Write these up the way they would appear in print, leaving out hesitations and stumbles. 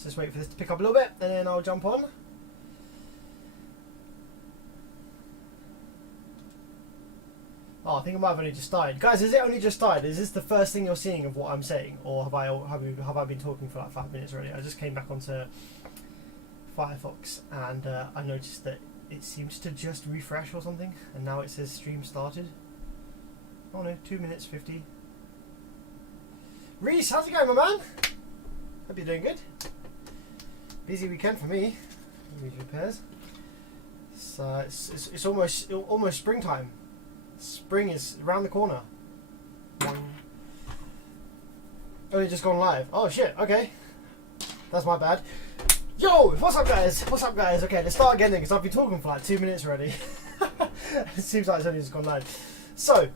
Let's just wait for this to pick up a little bit, and then I'll jump on. Oh, I think I might have only just started. Guys, is it only just started? Is this the first thing you're seeing of what I'm saying? Or have I been talking for like 5 minutes already? I just came back onto Firefox, and I noticed that it seems to just refresh or something, and now it says stream started. Oh no, 2 minutes 50. Reese, how's it going, my man? Hope you're doing good. Busy weekend for me. These repairs. So it's almost springtime. Spring is around the corner. Only just gone live. Oh shit, okay. That's my bad. Yo, what's up guys? What's up guys? Okay, let's start again then, because I've been talking for like 2 minutes already. It seems like it's only just gone live. So,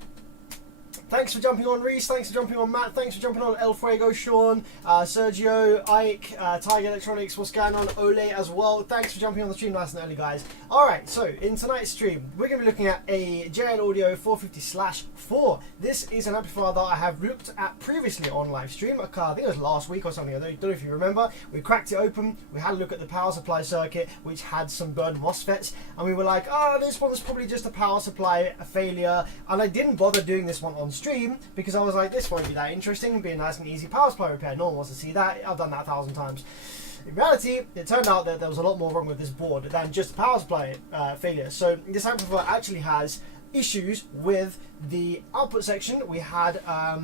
thanks for jumping on, Reese. Thanks for jumping on, Matt. Thanks for jumping on, El Fuego, Sean, Sergio, Ike, Tiger Electronics. What's going on, Ole as well. Thanks for jumping on the stream nice and early, guys. Alright, so in tonight's stream, we're going to be looking at a JL Audio 450/4. This is an amplifier that I have looked at previously on live stream. I think it was last week or something. I don't know if you remember. We cracked it open. We had a look at the power supply circuit, which had some burned MOSFETs. And we were like, oh, this one's probably just a power supply failure. And I didn't bother doing this one on stream because I was like, this won't be that interesting. It'll be a nice and easy power supply repair. No one wants to see that. I've done that 1,000 times. In reality, it turned out that there was a lot more wrong with this board than just power supply failure. So this amplifier actually has issues with the output section. We had, I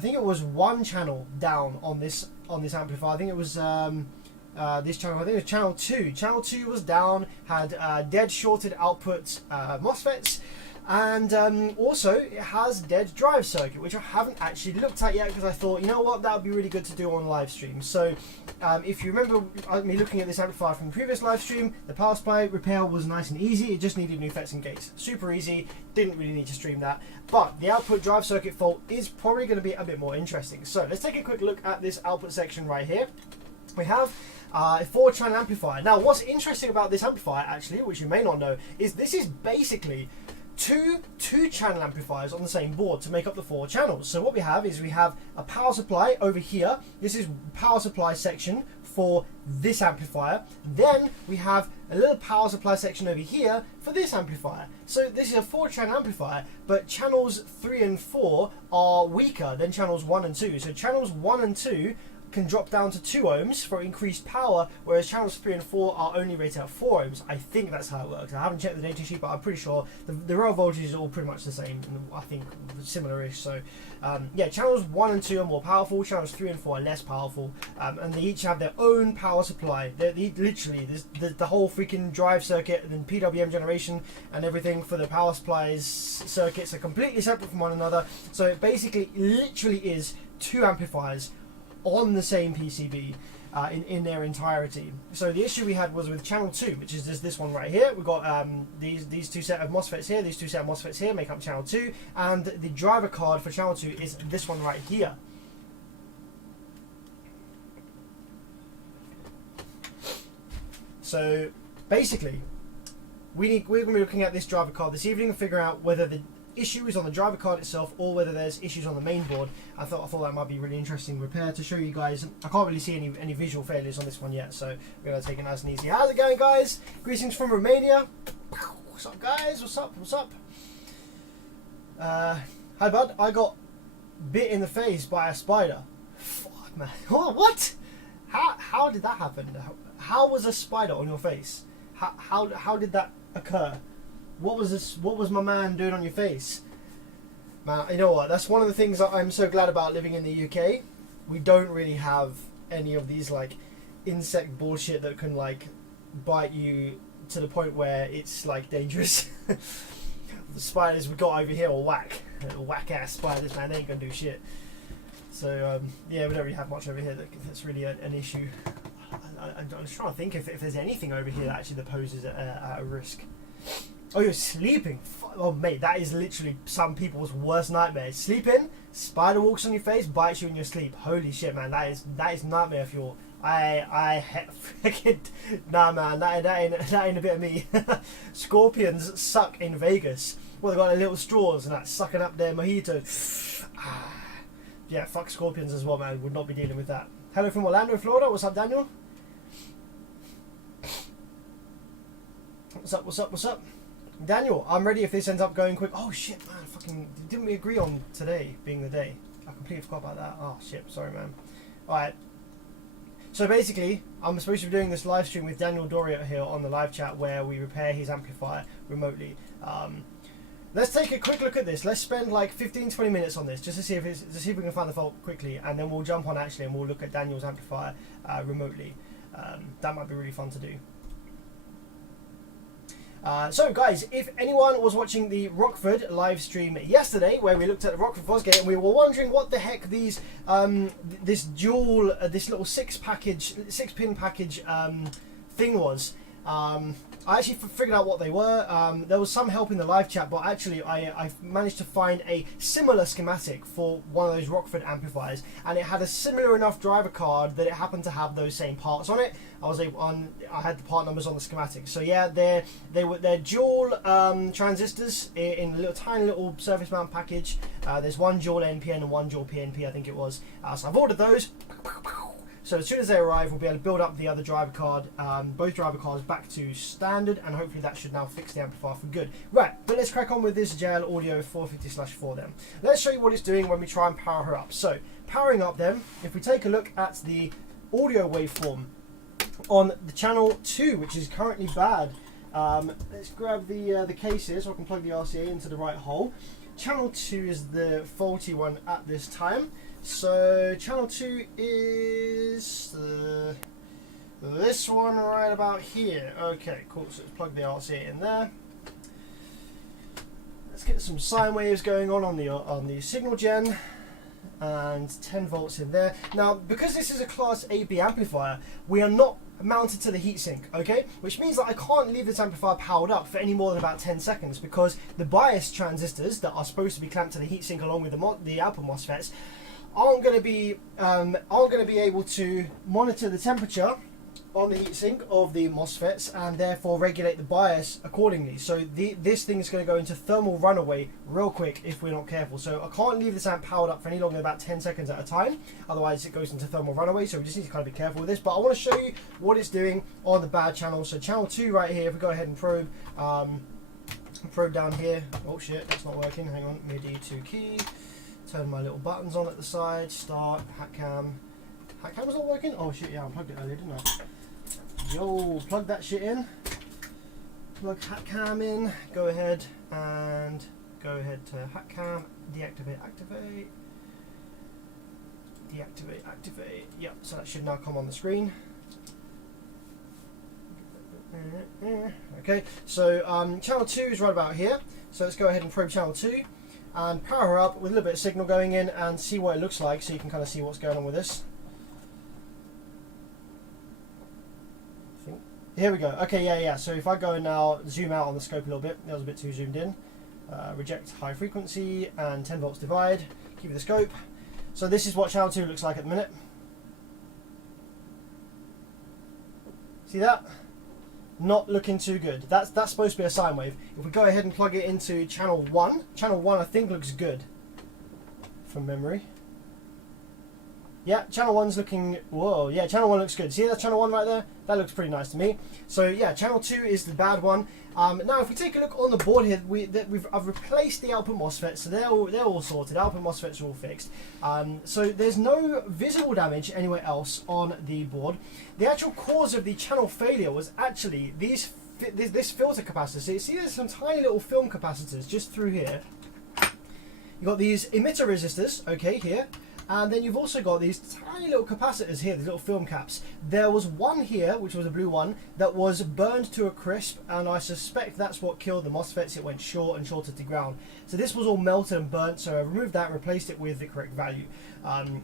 think it was one channel down on this amplifier. I think it was this channel. I think it was channel 2. Channel 2 was down, had dead shorted output MOSFETs. And also it has dead drive circuit, which I haven't actually looked at yet because I thought, you know what, that would be really good to do on live stream. So if you remember me looking at this amplifier from the previous live stream, the power supply repair was nice and easy. It just needed new FETs and gates. Super easy, didn't really need to stream that. But the output drive circuit fault is probably going to be a bit more interesting. So let's take a quick look at this output section right here. We have a 4-channel amplifier. Now what's interesting about this amplifier actually, which you may not know, is this is basically two channel amplifiers on the same board to make up the 4 channels. So what we have is we have a power supply over here. This is power supply section for this amplifier. Then we have a little power supply section over here for this amplifier. So this is a 4-channel amplifier, but channels 3 and 4 are weaker than channels 1 and 2. So channels 1 and 2 can drop down to 2 ohms for increased power, whereas channels 3 and 4 are only rated at 4 ohms. I think that's how it works. I haven't checked the data sheet, but I'm pretty sure the rail voltages are all pretty much the same. I think similar-ish. So yeah, channels 1 and 2 are more powerful. Channels 3 and 4 are less powerful, and they each have their own power supply. They literally, the whole freaking drive circuit and then PWM generation and everything for the power supplies circuits are completely separate from one another. So it basically literally is 2 amplifiers on the same PCB in their entirety. So the issue we had was with channel 2, which is this one right here. We've got these 2 set of MOSFETs here, these 2 set of MOSFETs here make up channel 2, and the driver card for channel 2 is this one right here. So basically, we're going to be looking at this driver card this evening and figure out whether the issue is on the driver card itself or whether there's issues on the main board. I thought that might be a really interesting repair to show you guys. I can't really see any visual failures on this one yet, so we're going to take it nice and easy. How's it going, guys? Greetings from Romania. What's up, guys? What's up? What's up? Hi, bud. I got bit in the face by a spider. Fuck, man. What? How did that happen? How was a spider on your face? How did that occur? What was my man doing on your face? Man, you know what? That's one of the things that I'm so glad about living in the UK. We don't really have any of these like insect bullshit that can like bite you to the point where it's like dangerous. The spiders we got over here are whack ass spiders, man. They ain't gonna do shit. So yeah, we don't really have much over here that's really an issue. I'm just trying to think if there's anything over here that actually poses a risk. Oh, you're sleeping? Oh, mate, that is literally some people's worst nightmare. Sleeping, spider walks on your face, bites you in your sleep. Holy shit, man, that is nightmare fuel. Freaking nah, man, that ain't a bit of me. Scorpions suck in Vegas. Well, they got their little straws and that sucking up their mojito. Yeah, fuck scorpions as well, man. Would not be dealing with that. Hello from Orlando, Florida. What's up, Daniel? What's up, what's up, what's up? Daniel, I'm ready if this ends up going quick. Oh shit, man, fucking, didn't we agree on today being the day? I completely forgot about that. Oh shit, sorry, man. Alright. So basically, I'm supposed to be doing this live stream with Daniel Doria here on the live chat where we repair his amplifier remotely. Let's take a quick look at this. Let's spend like 15-20 minutes on this just to see if we can find the fault quickly, and then we'll jump on actually and we'll look at Daniel's amplifier remotely. That might be really fun to do. So guys, if anyone was watching the Rockford live stream yesterday where we looked at the Rockford Fosgate and we were wondering what the heck these this dual this little six pin package thing was, I actually figured out what they were. There was some help in the live chat, but actually I managed to find a similar schematic for one of those Rockford amplifiers, and it had a similar enough driver card that it happened to have those same parts on it. I had the part numbers on the schematic. So yeah, they're dual transistors in a tiny little surface mount package. There's one dual NPN and one dual PNP, I think it was. So I've ordered those. So as soon as they arrive, we'll be able to build up the other driver card, both driver cards back to standard, and hopefully that should now fix the amplifier for good. Right, but let's crack on with this JL Audio 450/4 then. Let's show you what it's doing when we try and power her up. So, powering up then, if we take a look at the audio waveform on the channel 2, which is currently bad. Let's grab the case here so I can plug the RCA into the right hole. Channel 2 is the faulty one at this time. So channel 2 is this one right about here. Okay, cool. So let's plug the RCA in there. Let's get some sine waves going on the signal gen, and 10 volts in there. Now, because this is a Class AB amplifier, we are not mounted to the heatsink, okay? Which means that I can't leave this amplifier powered up for any more than about 10 seconds because the bias transistors that are supposed to be clamped to the heatsink along with the output MOSFETs aren't going to be able to monitor the temperature on the heatsink of the MOSFETs and therefore regulate the bias accordingly. So this thing is going to go into thermal runaway real quick if we're not careful. So I can't leave this amp powered up for any longer than about 10 seconds at a time, otherwise it goes into thermal runaway. So we just need to kind of be careful with this. But I want to show you what it's doing on the bad channel. So channel 2 right here, if we go ahead and probe down here. Oh shit, that's not working. Hang on, MIDI to key. Turn my little buttons on at the side. Start, hat cam. Hat cam's not working? Oh shit, yeah, I unplugged it earlier, didn't I? Yo, plug that shit in. Plug hat cam in. Go ahead to hat cam. Deactivate, activate. Deactivate, activate. Yep, so that should now come on the screen. Okay, so channel 2 is right about here. So let's go ahead and probe channel 2 and power her up with a little bit of signal going in and see what it looks like, so you can kind of see what's going on with this. Here we go. Okay, yeah. So if I go and now zoom out on the scope a little bit, that was a bit too zoomed in. Reject high frequency and 10 volts divide. Keep the scope. So this is what channel 2 looks like at the minute. See that? Not looking too good. That's supposed to be a sine wave. If we go ahead and plug it into channel 1, channel 1 I think looks good from memory. Yeah, channel 1's looking, whoa, yeah, channel 1 looks good. See that channel 1 right there? That looks pretty nice to me. So yeah, channel 2 is the bad one. Now if we take a look on the board here, I've replaced the output MOSFETs, so they're all sorted. Output MOSFETs are all fixed. So there's no visible damage anywhere else on the board. The actual cause of the channel failure was actually this filter capacitor. So you see there's some tiny little film capacitors just through here. You've got these emitter resistors, okay, here. And then you've also got these tiny little capacitors here, these little film caps. There was one here, which was a blue one, that was burned to a crisp, and I suspect that's what killed the MOSFETs. It went short and shorted to ground. So this was all melted and burnt, so I removed that and replaced it with the correct value.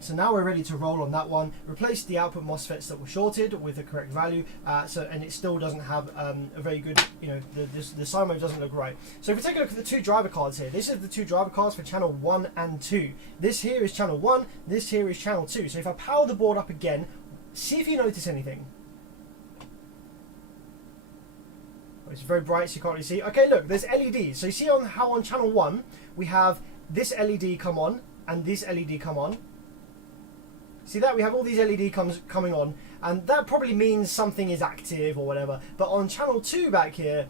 So now we're ready to roll on that one. Replaced the output MOSFETs that were shorted with the correct value, and it still doesn't have a very good, the sine wave doesn't look right. So if we take a look at the two driver cards here, this is the two driver cards for channel 1 and 2. This here is channel 1, this here is channel 2. So if I power the board up again, see if you notice anything. It's very bright, so you can't really see. Okay, look, there's LEDs. So you see how on channel 1 we have this LED come on and this LED come on. See that? We have all these LED coming on, and that probably means something is active or whatever. But on channel 2 back here,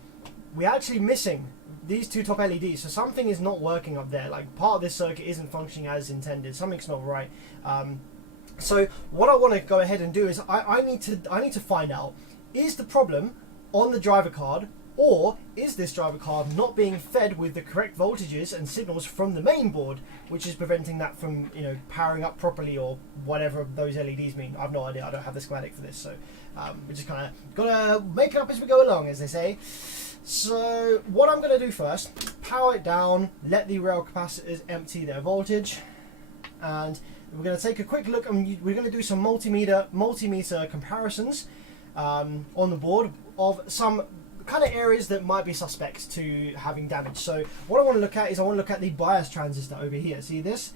we're actually missing these two top LEDs. So something is not working up there. Like part of this circuit isn't functioning as intended. Something's not right. So what I want to go ahead and do is I need to find out, is the problem on the driver card, or is this driver card not being fed with the correct voltages and signals from the main board, which is preventing that from, you know, powering up properly, or whatever those LEDs mean. I have no idea. I don't have the schematic for this, so we're just kind of gotta make it up as we go along, as they say. So what I'm going to do first, power it down, let the rail capacitors empty their voltage, and we're going to take a quick look, and we're going to do some multimeter comparisons on the board of some kind of areas that might be suspect to having damage. So what I want to look at is I want to look at the bias transistor over here. See this?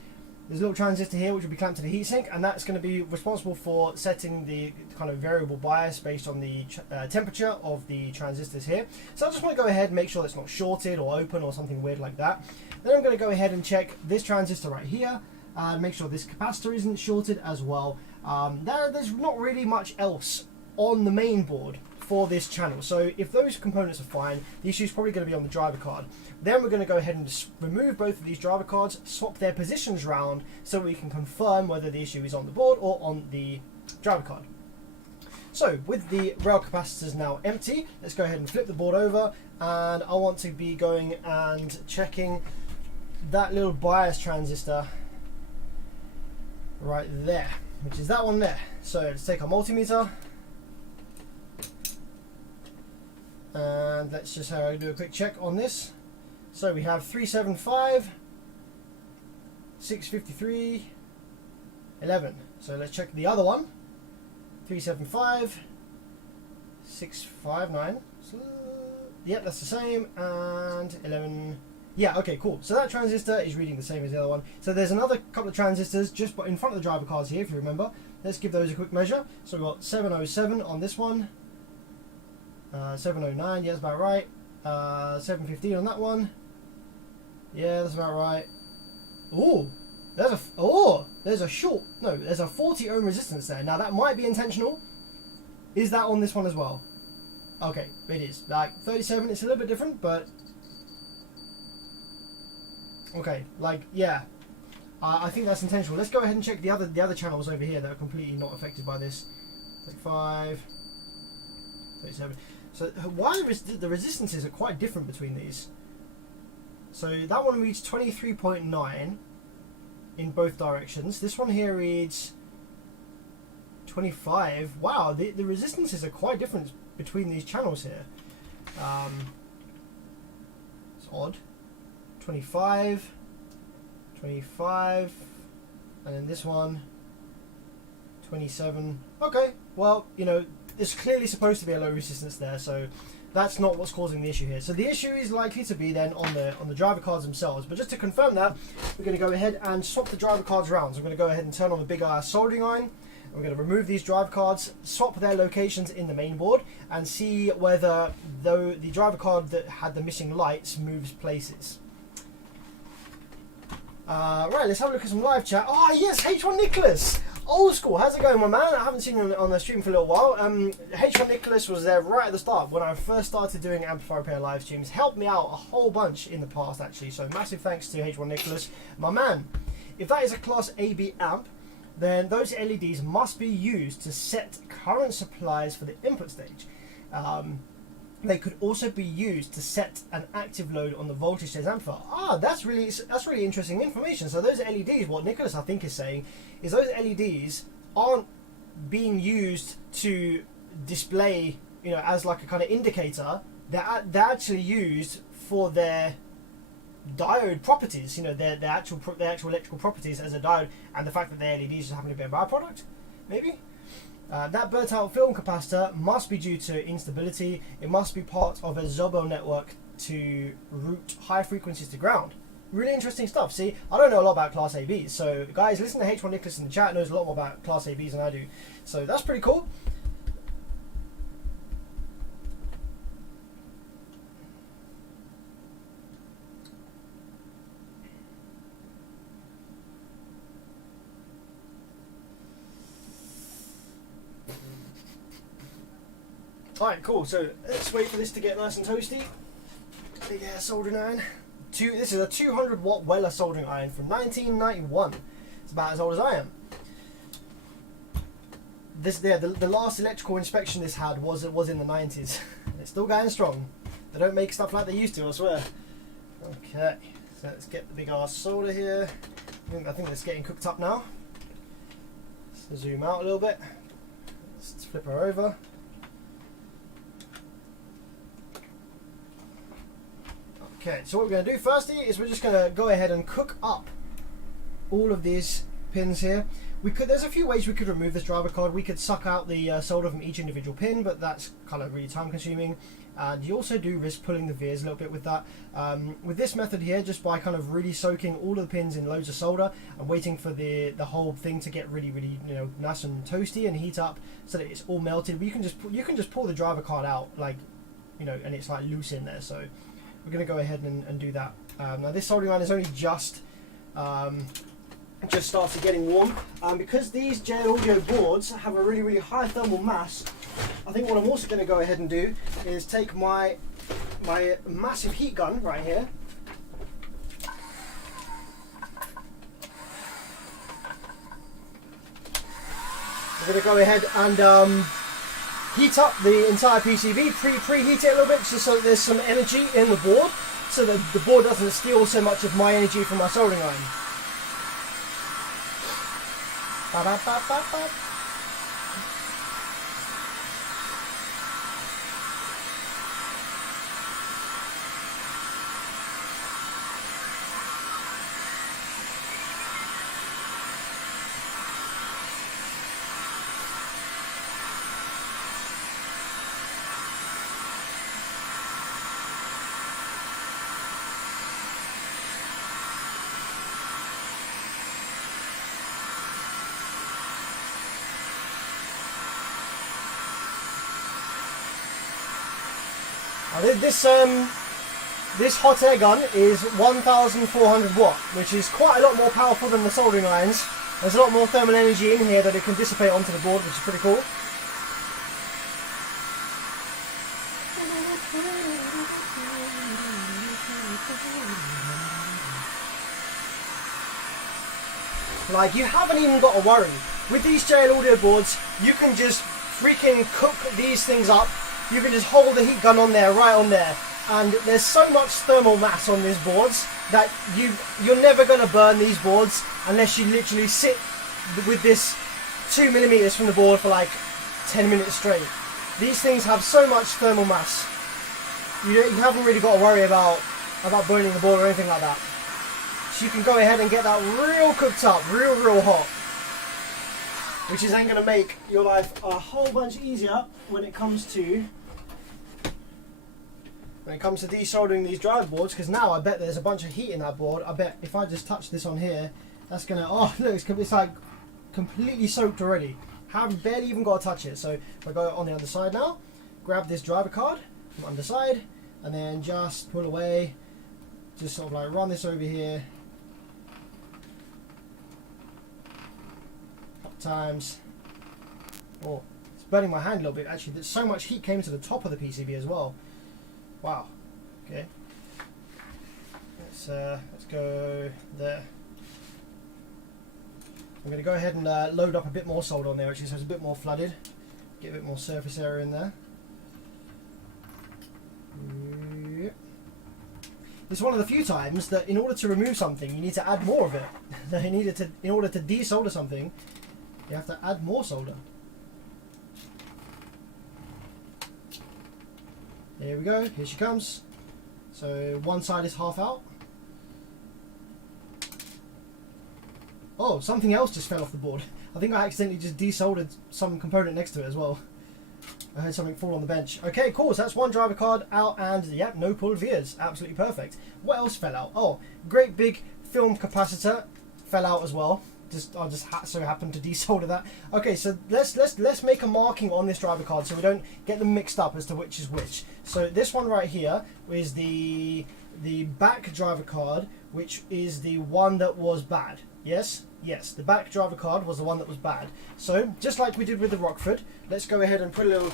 There's a little transistor here which will be clamped to the heatsink, and that's going to be responsible for setting the kind of variable bias based on the temperature of the transistors here. So I just want to go ahead and make sure it's not shorted or open or something weird like that. Then I'm going to go ahead and check this transistor right here and make sure this capacitor isn't shorted as well. There's not really much else on the main board for this channel, so if those components are fine, the issue is probably going to be on the driver card. Then we're going to go ahead and just remove both of these driver cards, swap their positions around so we can confirm whether the issue is on the board or on the driver card. So with the rail capacitors now empty, let's go ahead and flip the board over, and I want to be going and checking that little bias transistor right there, which is that one there. So let's take our multimeter, and let's just do a quick check on this. So we have 375, 653, 11. So let's check the other one. 375, 659. So, yep, that's the same. And 11. Yeah, okay, cool. So that transistor is reading the same as the other one. So there's another couple of transistors just in front of the driver cards here, if you remember. Let's give those a quick measure. So we've got 707 on this one. 709, yeah, that's about right. 715 on that one. Yeah, that's about right. Ooh, there's a 40 ohm resistance there. Now that might be intentional. Is that on this one as well? Okay, it is. Like 37, it's a little bit different, but okay, like yeah. I think that's intentional. Let's go ahead and check the other channels over here that are completely not affected by this. 35, 37. So why the resistances are quite different between these. So that one reads 23.9 in both directions. This one here reads 25. Wow, the resistances are quite different between these channels here. It's odd. 25, 25, and then this one 27. Okay, well, you know, there's clearly supposed to be a low resistance there, so that's not what's causing the issue here. So the issue is likely to be then on the driver cards themselves. But just to confirm that, we're going to go ahead and swap the driver cards around. So we're going to go ahead and turn on the big soldering iron. And we're going to remove these driver cards, swap their locations in the main board, and see whether the driver card that had the missing lights moves places. Right, let's have a look at some live chat. Ah, yes, H1 Nicholas! Old school, how's it going, my man? I haven't seen you on the stream for a little while. H1 Nicholas was there right at the start when I first started doing Amplifier Repair live streams. Helped me out a whole bunch in the past, actually. So massive thanks to H1 Nicholas. My man, if that is a Class AB amp, then those LEDs must be used to set current supplies for the input stage. They could also be used to set an active load on the voltage stage amplifier. Ah, that's really interesting information. So those LEDs, what Nicholas I think is saying, is those LEDs aren't being used to display, you know, as like a kind of indicator. They're actually used for their diode properties. You know, their actual electrical properties as a diode, and the fact that the LEDs just happen to be a byproduct, maybe. That burnt out film capacitor must be due to instability. It must be part of a Zobo network to route high frequencies to ground. Really interesting stuff. See, I don't know a lot about Class ABs, so guys, listen to H1 Nicholas in the chat, knows a lot more about Class ABs than I do. So that's pretty cool. Alright, cool. So let's wait for this to get nice and toasty. Big air soldering iron. This is a 200 watt Weller soldering iron from 1991. It's about as old as I am. This there, the last electrical inspection this had was in the 90s. It's still going strong. They don't make stuff like they used to, I swear. Okay, so let's get the big ass solder here. I think it's getting cooked up now. Let's zoom out a little bit. Let's flip her over. Okay, so what we're going to do firstly is we're just going to go ahead and cook up all of these pins here. There's a few ways we could remove this driver card. We could suck out the solder from each individual pin, but that's kind of really time consuming. And you also do risk pulling the vias a little bit with that. With this method here, just by kind of really soaking all of the pins in loads of solder and waiting for the whole thing to get really nice and toasty and heat up so that it's all melted. You can just pull the driver card out, like, and it's like loose in there. So we're going to go ahead and do that. Now this soldering iron is only just started getting warm. Because these JL Audio boards have a really high thermal mass, I think what I'm also going to go ahead and do is take my massive heat gun right here. We're going to go ahead and heat up the entire PCB, preheat it a little bit just so that there's some energy in the board, so that the board doesn't steal so much of my energy from my soldering iron. Ba-ba-ba-ba-ba. This hot air gun is 1,400 watt, which is quite a lot more powerful than the soldering irons. There's a lot more thermal energy in here that it can dissipate onto the board, which is pretty cool. Like, you haven't even got to worry. With these JL Audio boards, you can just freaking cook these things up. You can just hold the heat gun on there, right on there. And there's so much thermal mass on these boards that you're never going to burn these boards unless you literally sit with this 2mm from the board for like 10 minutes straight. These things have so much thermal mass. You haven't really got to worry about burning the board or anything like that. So you can go ahead and get that real cooked up, real hot. Which is then going to make your life a whole bunch easier when it comes to desoldering these drive boards, because now I bet there's a bunch of heat in that board. I bet if I just touch this on here, that's going to, oh look, it's like completely soaked already. Haven't barely even got to touch it. So if I go on the other side now, grab this driver card from underside, and then just pull away, just sort of like run this over here. Times. Oh, it's burning my hand a little bit actually. There's so much heat came to the top of the PCB as well. Wow. Okay. Let's go there. I'm going to go ahead and load up a bit more solder on there, actually, so it's a bit more flooded. Get a bit more surface area in there. It's one of the few times that in order to remove something, you need to add more of it. In order to desolder something, you have to add more solder. There we go, here she comes. So one side is half out. Oh, something else just fell off the board. I think I accidentally just desoldered some component next to it as well. I heard something fall on the bench. Okay, cool, so that's one driver card out, and yep, no pulled vias. Absolutely perfect. What else fell out? Oh, great big film capacitor fell out as well. I just so happened to desolder that. Okay, so let's make a marking on this driver card so we don't get them mixed up as to which is which. So this one right here is the back driver card, which is the one that was bad. Yes, the back driver card was the one that was bad. So just like we did with the Rockford, let's go ahead and put a little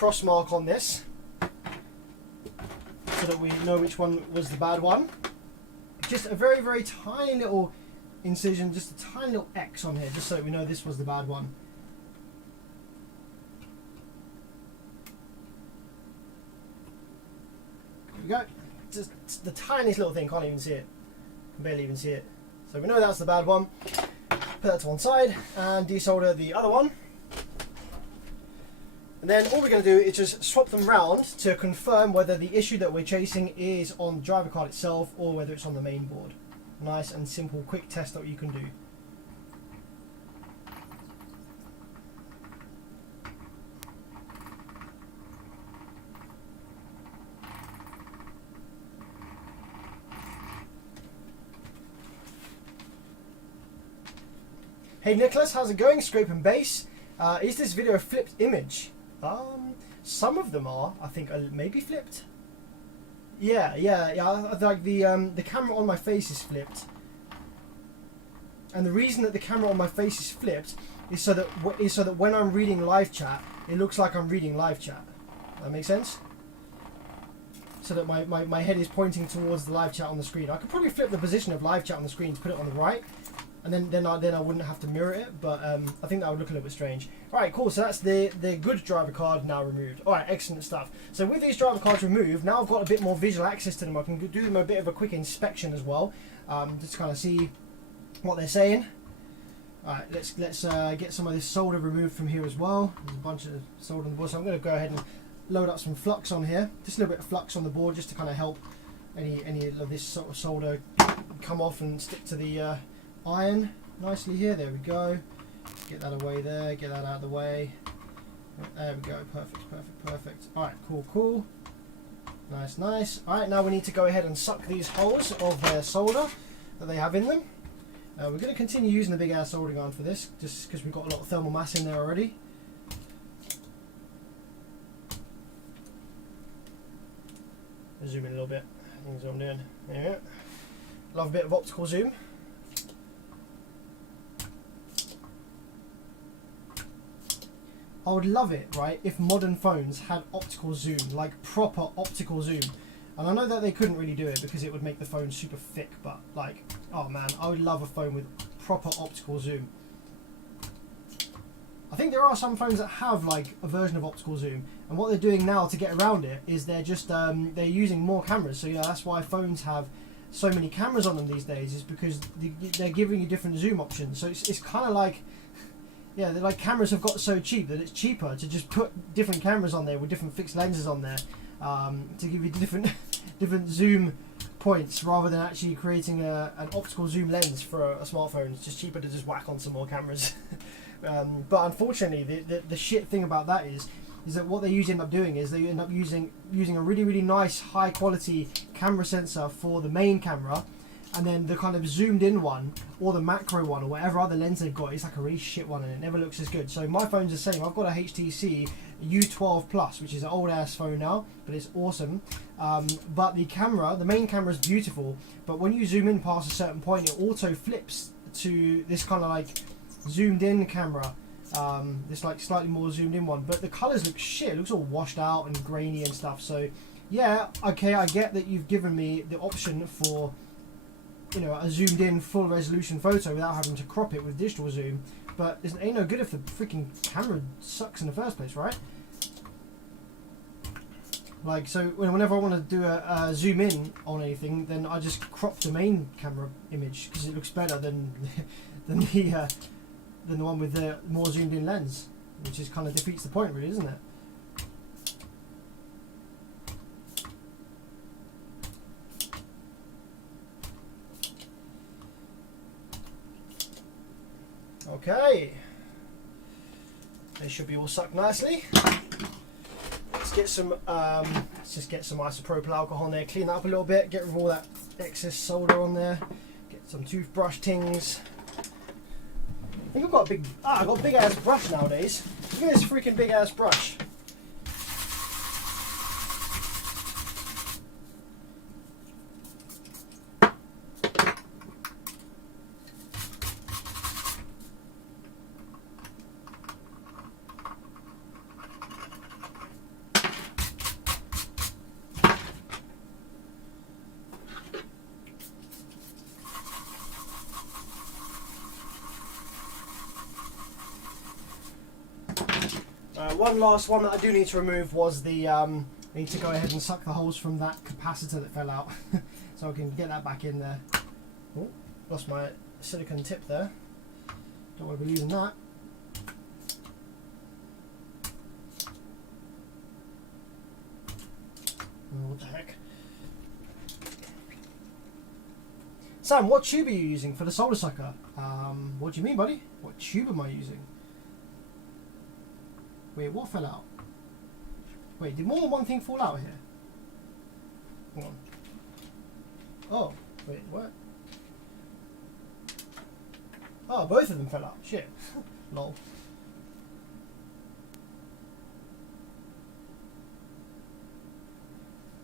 cross mark on this so that we know which one was the bad one. Just a very, very tiny little incision, just a tiny little X on here, just so that we know this was the bad one. There we go. Just the tiniest little thing, can't even see it. Can barely even see it. So we know that's the bad one. Put that to one side and desolder the other one. And then all we're going to do is just swap them round to confirm whether the issue that we're chasing is on the driver card itself or whether it's on the main board. Nice and simple, quick test that you can do. Hey Nicholas, how's it going? Scrape and Bass. Is this video a flipped image? Some of them are, I think, maybe flipped. Yeah. Like the camera on my face is flipped, and the reason that the camera on my face is flipped is so that when I'm reading live chat, it looks like I'm reading live chat. That makes sense. So that my head is pointing towards the live chat on the screen. I could probably flip the position of live chat on the screen to put it on the right. And then I wouldn't have to mirror it, but I think that would look a little bit strange. Alright, cool, so that's the good driver card now removed. Alright, excellent stuff. So with these driver cards removed, now I've got a bit more visual access to them. I can do them a bit of a quick inspection as well, just to kind of see what they're saying. Alright, let's get some of this solder removed from here as well. There's a bunch of solder on the board, so I'm going to go ahead and load up some flux on here. Just a little bit of flux on the board, just to kind of help any of this sort of solder come off and stick to the iron nicely here. There we go. Get that away there, get that out of the way. There we go. Perfect. Alright, cool. Nice. Alright, now we need to go ahead and suck these holes of their solder that they have in them. We're going to continue using the big ass soldering iron for this, just because we've got a lot of thermal mass in there already. Zoom in a little bit. Things I'm doing. There you go. Love a bit of optical zoom. I would love it, right, if modern phones had optical zoom, like proper optical zoom. And I know that they couldn't really do it because it would make the phone super thick, but like, oh man, I would love a phone with proper optical zoom. I think there are some phones that have like a version of optical zoom, and what they're doing now to get around it is they're just they're using more cameras. So that's why phones have so many cameras on them these days, is because they're giving you different zoom options. So it's kind of like, yeah, like cameras have got so cheap that it's cheaper to just put different cameras on there with different fixed lenses on there, to give you different zoom points, rather than actually creating an optical zoom lens for a smartphone. It's just cheaper to just whack on some more cameras. But unfortunately, the shit thing about that is that what they usually end up doing is they end up using a really nice high quality camera sensor for the main camera, and then the kind of zoomed in one or the macro one or whatever other lens they've got is like a really shit one, and it never looks as good. So my phone's the same. I've got a HTC U12 Plus, which is an old ass phone now, but it's awesome. But the main camera is beautiful, but when you zoom in past a certain point, it auto flips to this kind of like zoomed in camera, this like slightly more zoomed in one, but the colors look shit. It looks all washed out and grainy and stuff. So yeah, okay, I get that you've given me the option for, you know, a zoomed in full resolution photo without having to crop it with digital zoom, but it ain't no good if the freaking camera sucks in the first place, right? Like, so whenever I want to do a zoom in on anything, then I just crop the main camera image because it looks better than the one with the more zoomed in lens, which is kind of defeats the point, really, isn't it? Okay, they should be all sucked nicely. Let's get some. Let's just get some isopropyl alcohol in there. Clean that up a little bit. Get rid of all that excess solder on there. Get some toothbrush tings. I think I've got a big. I've got a big ass brush nowadays. Look at this freaking big ass brush. One last one that I do need to remove was the, I need to go ahead and suck the holes from that capacitor that fell out. So I can get that back in there. Oh, lost my silicone tip there. Don't want to be losing that. Oh, what the heck? Sam, what tube are you using for the solder sucker? What do you mean, buddy? What tube am I using? Wait, what fell out? Wait, did more than one thing fall out here? Hold on. Oh, wait, what? Oh, both of them fell out. Shit. Lol.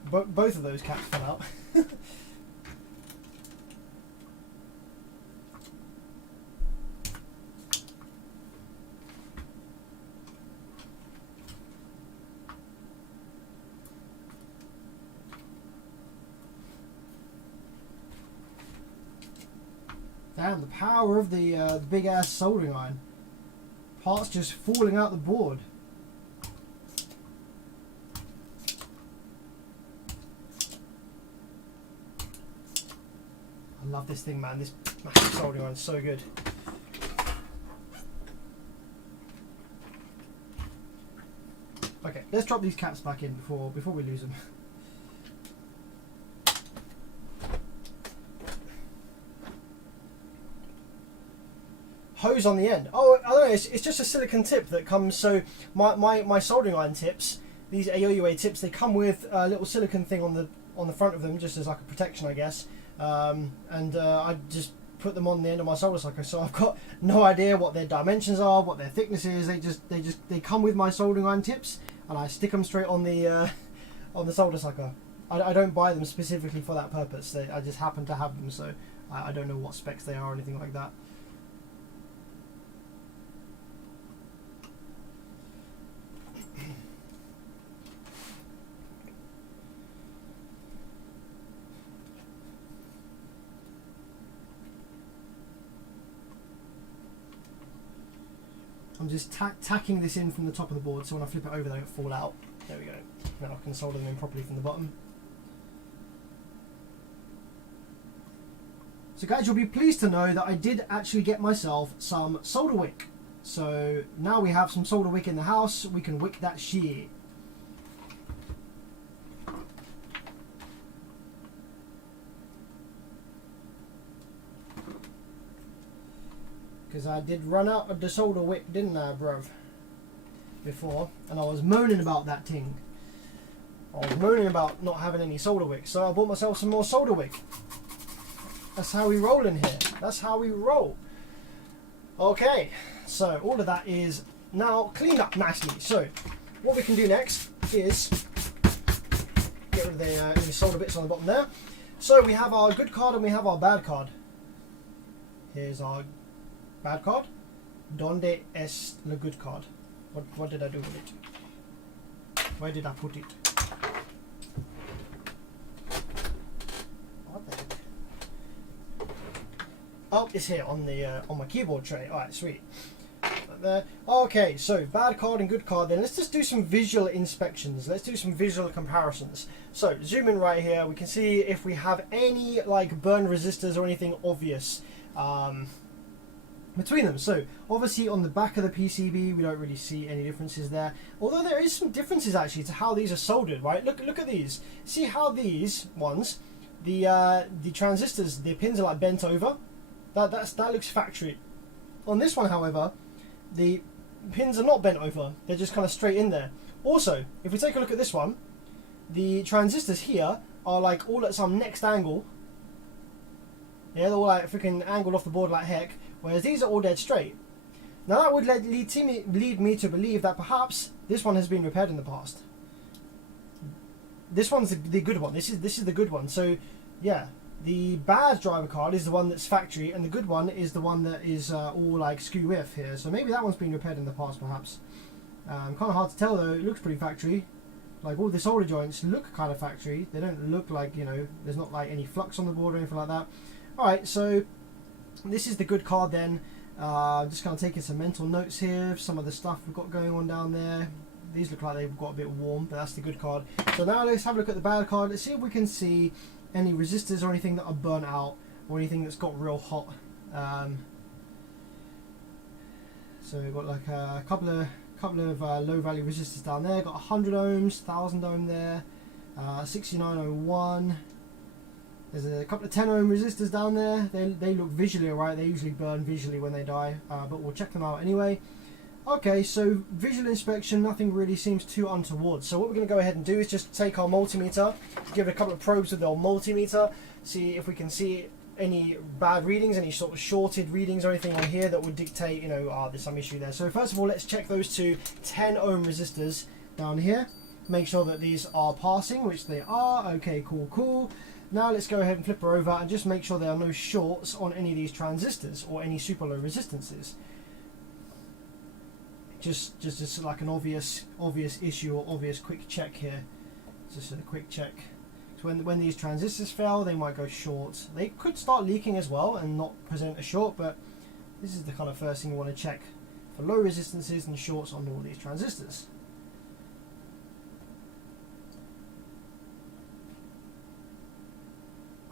Both of those caps fell out. Damn, the power of the big ass soldering iron. Parts just falling out the board. I love this thing, man. This massive soldering iron is so good. Okay, let's drop these caps back in before we lose them. Hose on the end. Oh, I don't know. It's just a silicone tip that comes. So my soldering iron tips, these AOUA tips, they come with a little silicone thing on the front of them, just as like a protection, I guess. I just put them on the end of my solder sucker. So I've got no idea what their dimensions are, what their thickness is. They come with my soldering iron tips, and I stick them straight on the solder sucker. I don't buy them specifically for that purpose. I just happen to have them, so I don't know what specs they are or anything like that. I'm just tacking this in from the top of the board, so when I flip it over they don't fall out. There we go. Now I can solder them in properly from the bottom. So guys, you'll be pleased to know that I did actually get myself some solder wick. So now we have some solder wick in the house, we can wick that shit. Because I did run out of the solder wick, didn't I, bruv? Before, and I was moaning about that thing. I was moaning about not having any solder wick, so I bought myself some more solder wick. That's how we roll in here. That's how we roll. Okay, so all of that is now cleaned up nicely. So what we can do next is get rid of the solder bits on the bottom there. So we have our good card and we have our bad card. Here's our bad card. Donde es la good card? What did I do with it? Where did I put it? What the heck? Oh, it's here on the on my keyboard tray. All right, sweet. Right there. Okay, so bad card and good card. Then let's just do some visual inspections. Let's do some visual comparisons. So zoom in right here. We can see if we have any like burn resistors or anything obvious. Between them. So obviously on the back of the PCB we don't really see any differences there, although there is some differences actually to how these are soldered, right? Look at these. See how these ones, the transistors, the pins are like bent over. That looks factory. On this one, however, the pins are not bent over, they're just kind of straight in there. Also, if we take a look at this one, the transistors here are like all at some next angle. Yeah, they're all like freaking angled off the board like heck, whereas these are all dead straight. Now that would lead me to believe that perhaps this one has been repaired in the past. This one's the good one. This is the good one. So yeah, the bad driver card is the one that's factory, and the good one is the one that is all like skew with here. So maybe that one's been repaired in the past, perhaps. Kind of hard to tell though. It looks pretty factory. Like all the solder joints look kind of factory. They don't look like, you know, there's not like any flux on the board or anything like that. Alright, so this is the good card then. Just kind of taking some mental notes here. Some of the stuff we've got going on down there. These look like they've got a bit warm, but that's the good card. So now let's have a look at the bad card. Let's see if we can see any resistors or anything that are burnt out or anything that's got real hot. So we've got like a couple of low value resistors down there. Got 100 ohms, 1000 ohm there, 6901. There's a couple of 10 ohm resistors down there. They look visually alright. They usually burn visually when they die, but we'll check them out anyway. Okay, so visual inspection, nothing really seems too untoward. So what we're going to go ahead and do is just take our multimeter, give it a couple of probes with the old multimeter, see if we can see any bad readings, any sort of shorted readings or anything on here that would dictate, you know, there's some issue there. So first of all, let's check those two 10 ohm resistors down here. Make sure that these are passing, which they are. Okay, cool. Now let's go ahead and flip her over and just make sure there are no shorts on any of these transistors or any super low resistances. Just like an obvious issue or obvious quick check here. Just a quick check. So when these transistors fail, they might go short. They could start leaking as well and not present a short, but this is the kind of first thing you want to check for low resistances and shorts on all these transistors.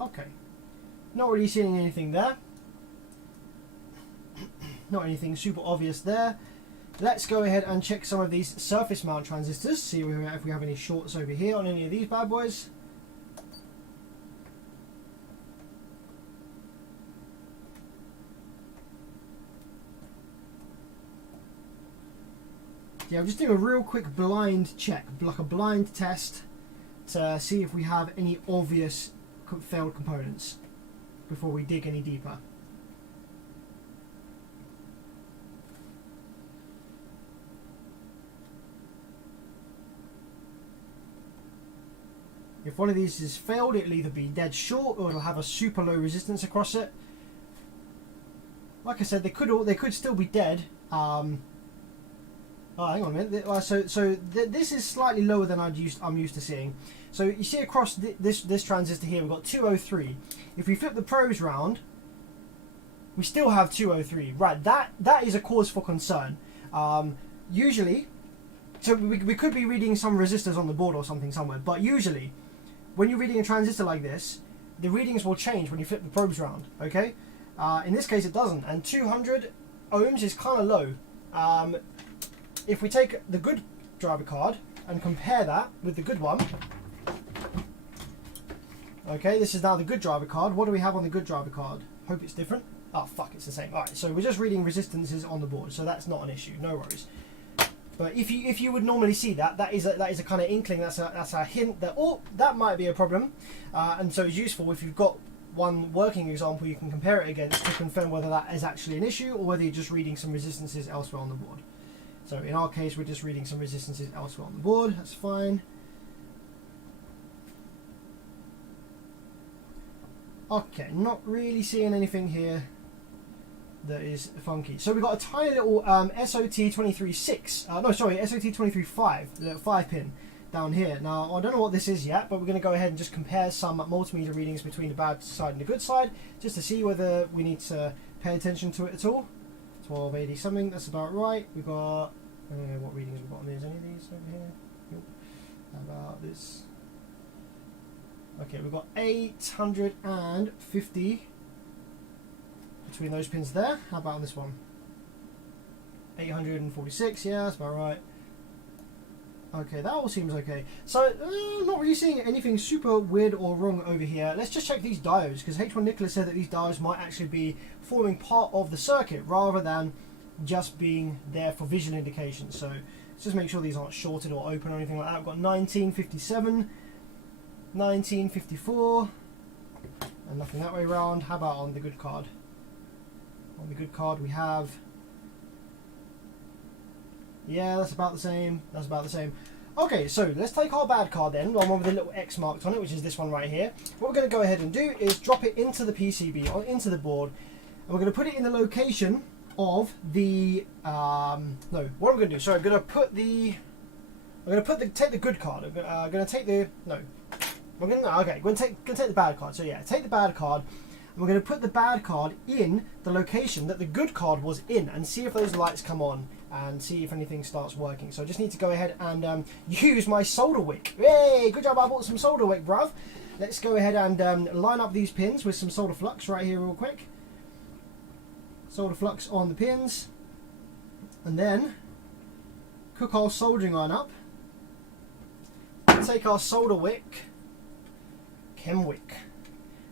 Okay, not really seeing anything there. Not anything super obvious there. Let's go ahead and check some of these surface mount transistors, see if we have any shorts over here on any of these bad boys. Yeah, I'm just doing a real quick blind check, like a blind test, to see if we have any obvious failed components before we dig any deeper. If one of these is failed, it'll either be dead short or it'll have a super low resistance across it. Like I said, they could still be dead. Oh, hang on a minute. So this is slightly lower than I'm used to seeing. So you see across this transistor here, we've got 203. If we flip the probes round, we still have 203. Right, that is a cause for concern. Usually, so we could be reading some resistors on the board or something somewhere, but usually, when you're reading a transistor like this, the readings will change when you flip the probes round, okay? In this case it doesn't, and 200 ohms is kind of low. If we take the good driver card and compare that with the good one, okay, this is now the good driver card. What do we have on the good driver card? Hope it's different. Oh fuck, it's the same. Alright, so we're just reading resistances on the board, so that's not an issue, no worries. But if you would normally see that is a kind of inkling, that's a hint that, oh, that might be a problem, and so it's useful if you've got one working example you can compare it against to confirm whether that is actually an issue or whether you're just reading some resistances elsewhere on the board. So in our case, we're just reading some resistances elsewhere on the board. That's fine. Okay, not really seeing anything here that is funky. So we've got a tiny little SOT236, no sorry, SOT235, the 5-pin down here. Now I don't know what this is yet, but we're going to go ahead and just compare some multimeter readings between the bad side and the good side, just to see whether we need to pay attention to it at all. 1280 something, that's about right. We've got, what readings we've got on these, any of these over here? Nope. How about this? Okay, we've got 850 between those pins there. How about on this one? 846, yeah, that's about right. Okay, that all seems okay. So, not really seeing anything super weird or wrong over here. Let's just check these diodes, because H1 Nicholas said that these diodes might actually be forming part of the circuit, rather than just being there for visual indication. So, let's just make sure these aren't shorted or open or anything like that. We've got 1957, 1954, and nothing that way around. How about on the good card? On the good card we have, yeah, that's about the same, that's about the same. Okay, so let's take our bad card then, the one with the little X marked on it, which is this one right here. What we're going to go ahead and do is drop it into the PCB, or into the board, and we're going to put it in the location of the, no, what I'm going to do, sorry, I'm going to put the, take the good card, I'm going to take the, no, we're going to, okay, we're going to take the bad card, so yeah, take the bad card. And we're going to put the bad card in the location that the good card was in and see if those lights come on and see if anything starts working. So I just need to go ahead and use my solder wick. Yay! Good job, I bought some solder wick, bruv. Let's go ahead and line up these pins with some solder flux right here real quick. Solder flux on the pins. And then cook our soldering iron up. Take our solder wick, chem wick.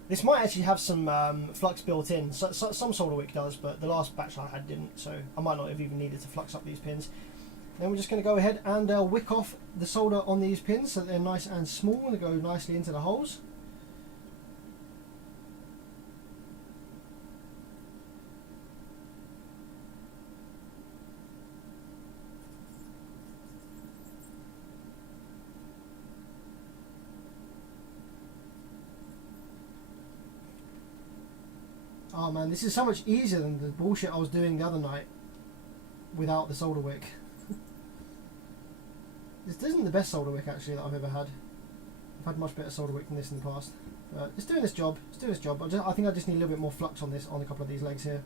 This might actually have some flux built in. So some solder wick does, but the last batch I had didn't, so I might not have even needed to flux up these pins. Then we're just going to go ahead and wick off the solder on these pins so that they're nice and small and they go nicely into the holes. Oh man, this is so much easier than the bullshit I was doing the other night without the solder wick. This isn't the best solder wick actually that I've ever had. I've had much better solder wick than this in the past. It's doing this job. It's doing this job. I think I just need a little bit more flux on this, on a couple of these legs here.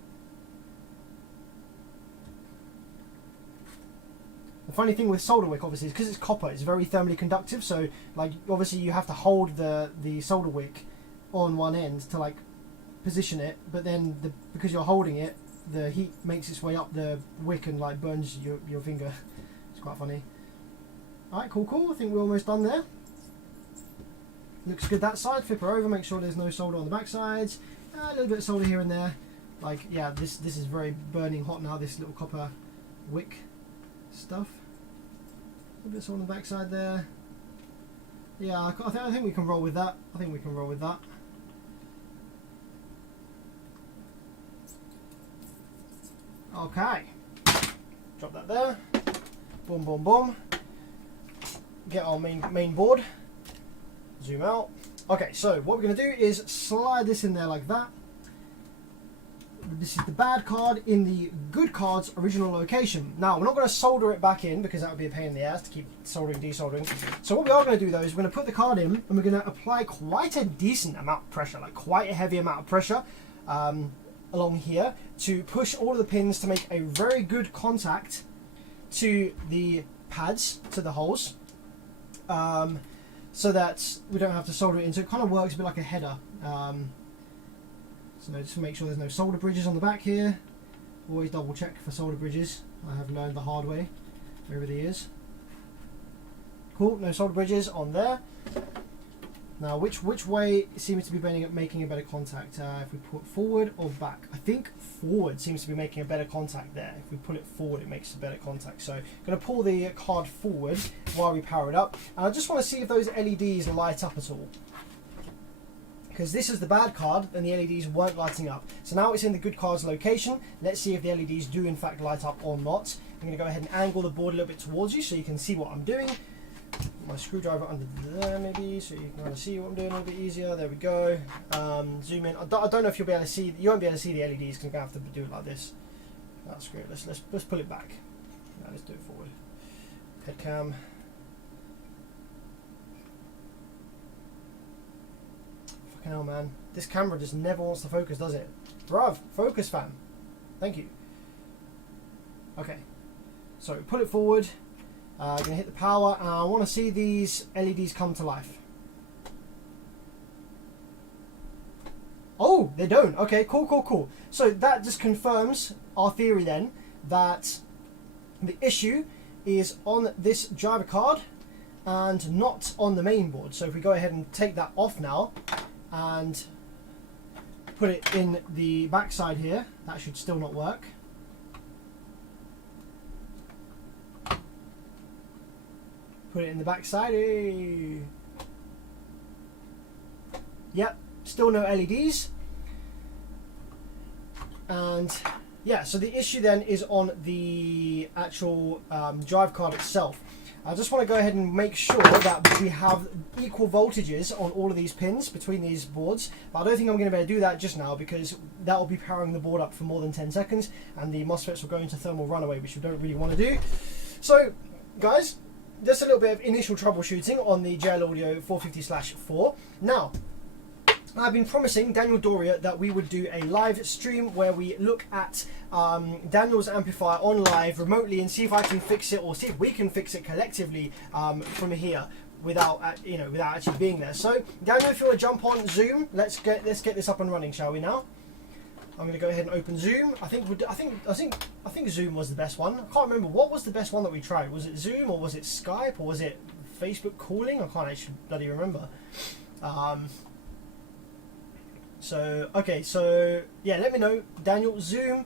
The funny thing with solder wick obviously is because it's copper, it's very thermally conductive. So like obviously you have to hold the solder wick on one end to like position it, but then because you're holding it, the heat makes its way up the wick and like burns your finger. It's quite funny. Alright, cool. I think we're almost done there. Looks good that side. Flip her over, make sure there's no solder on the back sides. A little bit of solder here and there. Like, yeah, this is very burning hot now, this little copper wick stuff. A little bit of solder on the back side there. Yeah, I think we can roll with that. Okay, drop that there. Boom, boom, boom. Get our main board. Zoom out. Okay, so what we're going to do is slide this in there like that. This is the bad card in the good card's original location. Now, we're not going to solder it back in because that would be a pain in the ass to keep soldering, desoldering. So what we are going to do though is we're going to put the card in and we're going to apply quite a decent amount of pressure, like quite a heavy amount of pressure. Along here to push all of the pins to make a very good contact to the pads, to the holes, so that we don't have to solder it in. So it kind of works a bit like a header. So just to make sure there's no solder bridges on the back here. Always double check for solder bridges. I have learned the hard way over the years. Cool, no solder bridges on there. Now, which way seems to be making a better contact? If we put forward or back? I think forward seems to be making a better contact there. If we pull it forward, it makes a better contact. So I'm going to pull the card forward while we power it up. And I just want to see if those LEDs light up at all. Because this is the bad card and the LEDs weren't lighting up. So now it's in the good card's location. Let's see if the LEDs do in fact light up or not. I'm going to go ahead and angle the board a little bit towards you so you can see what I'm doing. My screwdriver under there maybe, so you can kind of see what I'm doing a little bit easier. There we go. Zoom in. I don't know if you'll be able to see. You won't be able to see the LEDs because I'm gonna have to do it like this. That's great. Let's pull it back. Now let's do it forward. Head cam. Fucking hell, man. This camera just never wants to focus, does it? Bruv, focus, fam. Thank you. Okay. So pull it forward. I'm going to hit the power and I want to see these LEDs come to life. Oh, they don't. Okay, cool. So that just confirms our theory then that the issue is on this driver card and not on the main board. So if we go ahead and take that off now and put it in the back side here, that should still not work. Put it in the back side. Hey. Yep, still no LEDs. And yeah, so the issue then is on the actual drive card itself. I just want to go ahead and make sure that we have equal voltages on all of these pins between these boards. But I don't think I'm going to be able to do that just now because that will be powering the board up for more than 10 seconds and the MOSFETs will go into thermal runaway, which we don't really want to do. So, guys, just a little bit of initial troubleshooting on the JL Audio 450/4. Now, I've been promising Daniel Doria that we would do a live stream where we look at Daniel's amplifier on live remotely and see if I can fix it, or see if we can fix it collectively from here without without actually being there. So Daniel, if you want to jump on Zoom, let's get this up and running, shall we now? I'm going to go ahead and open Zoom. I think Zoom was the best one. I can't remember what was the best one that we tried. Was it Zoom, or was it Skype, or was it Facebook calling? I can't actually bloody remember. So okay, so yeah, let me know, Daniel, Zoom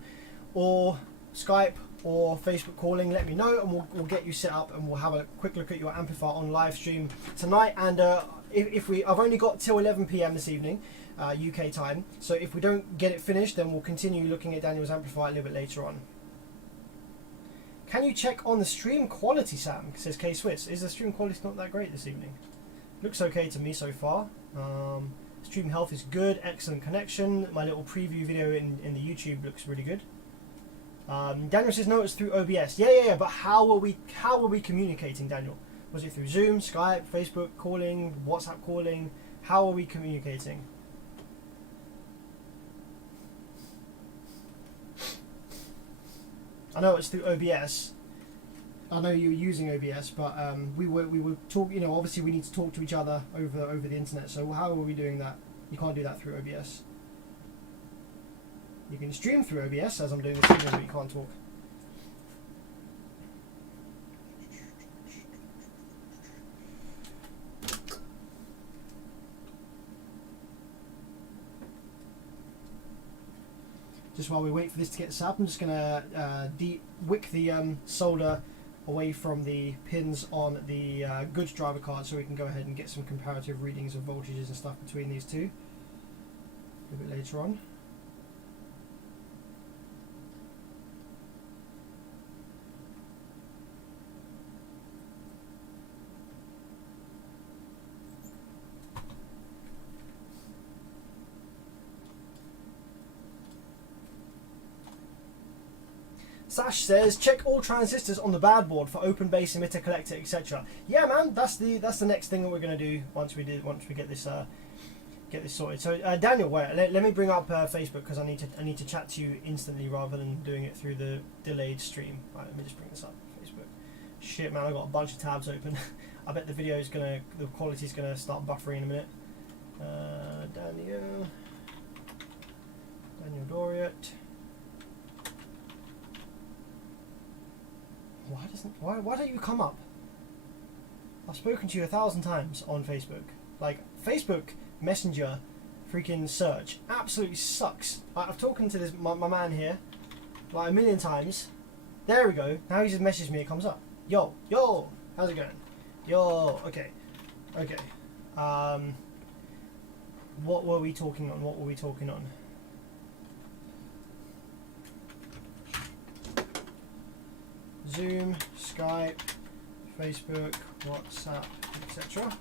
or Skype or Facebook calling. Let me know, and we'll get you set up, and we'll have a quick look at your amplifier on live stream tonight. And I've only got till 11 p.m. this evening, UK time. So if we don't get it finished, then we'll continue looking at Daniel's amplifier a little bit later on. Can you check on the stream quality, Sam? Says K Swiss. Is the stream quality not that great this evening? Looks okay to me so far. Stream health is good, excellent connection. My little preview video in the YouTube looks really good. Daniel says no, it's through OBS. Yeah. But how were we communicating, Daniel? Was it through Zoom, Skype, Facebook calling, WhatsApp calling? How are we communicating? I know it's through OBS. I know you're using OBS, but we were talk. Obviously we need to talk to each other over the internet. So how are we doing that? You can't do that through OBS. You can stream through OBS as I'm doing this video, but you can't talk. Just while we wait for this to get set up, I'm just gonna wick the solder away from the pins on the goods driver card, so we can go ahead and get some comparative readings of voltages and stuff between these two a bit later on. Sash says, check all transistors on the bad board for open base emitter collector, etc. Yeah, man, that's the next thing that we're gonna do once we get this sorted. So Daniel, wait, let me bring up Facebook, because I need to chat to you instantly rather than doing it through the delayed stream. Right, let me just bring this up. Facebook. Shit, man, I got a bunch of tabs open. I bet the quality's gonna start buffering in a minute. Daniel Doriot. Why don't you come up? I've spoken to you 1,000 times on Facebook. Like, Facebook Messenger freaking search absolutely sucks. I've talked to this my man here like 1,000,000 times. There we go. Now he just messaged me, it comes up. Yo, how's it going? Yo, okay. What were we talking on? Zoom, Skype, Facebook, WhatsApp, etc.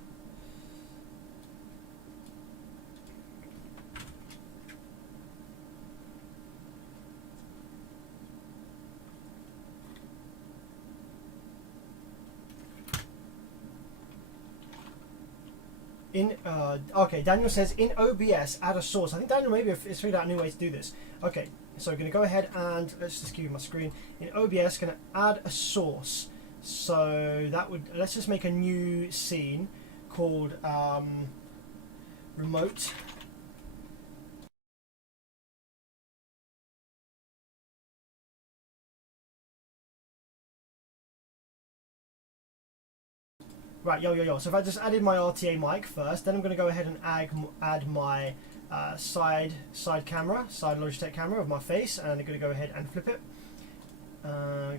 Okay, Daniel says in OBS add a source. I think Daniel maybe has figured out a new way to do this. Okay, so we're going to go ahead and let's just give you my screen. In OBS, going to add a source. So that would, let's just make a new scene called remote. Right, yo. So if I just added my RTA mic first, then I'm going to go ahead and add my side camera, side Logitech camera of my face, and I'm going to go ahead and flip it.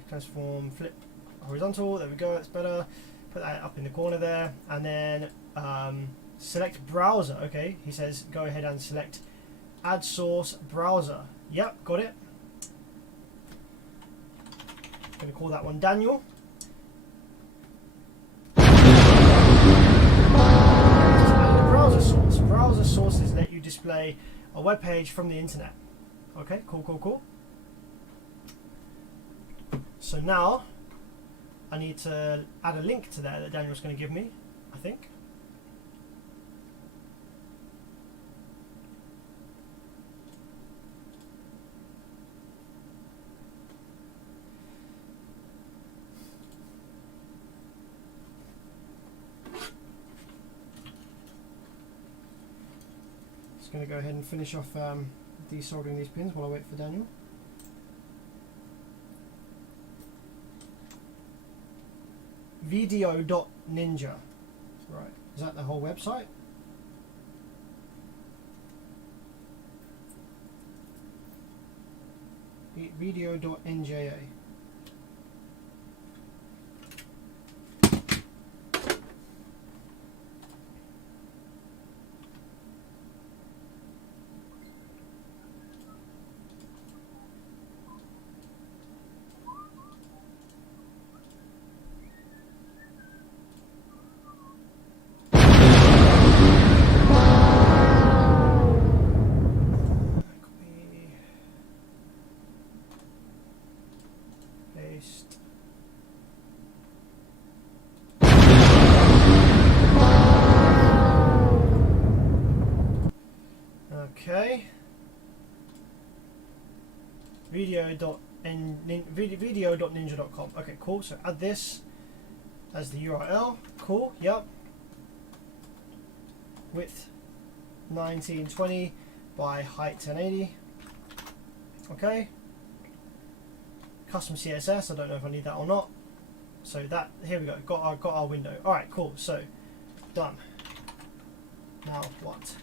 Transform, flip, horizontal. There we go. That's better. Put that up in the corner there, and then select browser. Okay, he says go ahead and select add source browser. Yep, got it. I'm going to call that one Daniel. Browser sources let you display a web page from the internet. Okay, cool. So now I need to add a link to there that Daniel's going to give me, I think. Just going to go ahead and finish off desoldering these pins while I wait for Daniel. Video.ninja. Right, is that the whole website? Video.nja. Okay. Video.ninja.com. Okay, cool. So add this as the URL. Cool. Yep. Width 1920 by height 1080. Okay. Custom CSS. I don't know if I need that or not. So that, here we go. Got our window. All right. Cool. So done. Now what?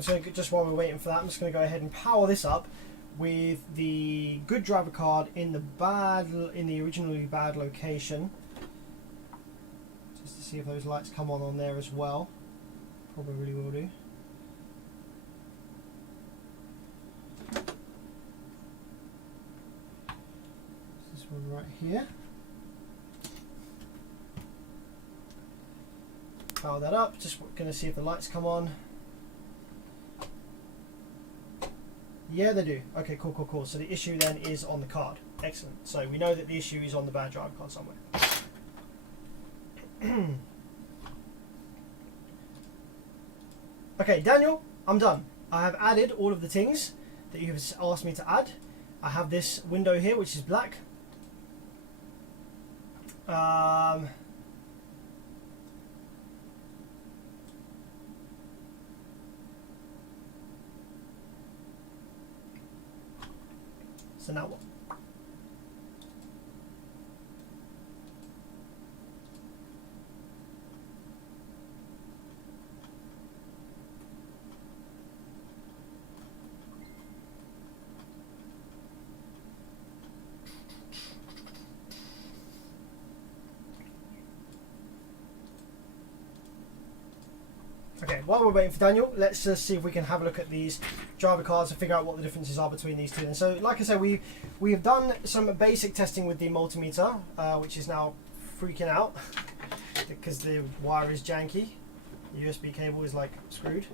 So just while we're waiting for that, I'm just going to go ahead and power this up with the good driver card in the originally bad location, just to see if those lights come on there as well. Probably will do. This one right here. Power that up. Just going to see if the lights come on. Yeah, they do. Okay, cool, cool, cool. So the issue then is on the card. Excellent. So we know that the issue is on the bad driver card somewhere. Okay, Daniel, I'm done. I have added all of the things that you have asked me to add. I have this window here, which is black. So now what? Okay, while we're waiting for Daniel, let's just see if we can have a look at these driver cards and figure out what the differences are between these two. And so, like I said, we have done some basic testing with the multimeter, which is now freaking out because the wire is janky. The USB cable is like screwed.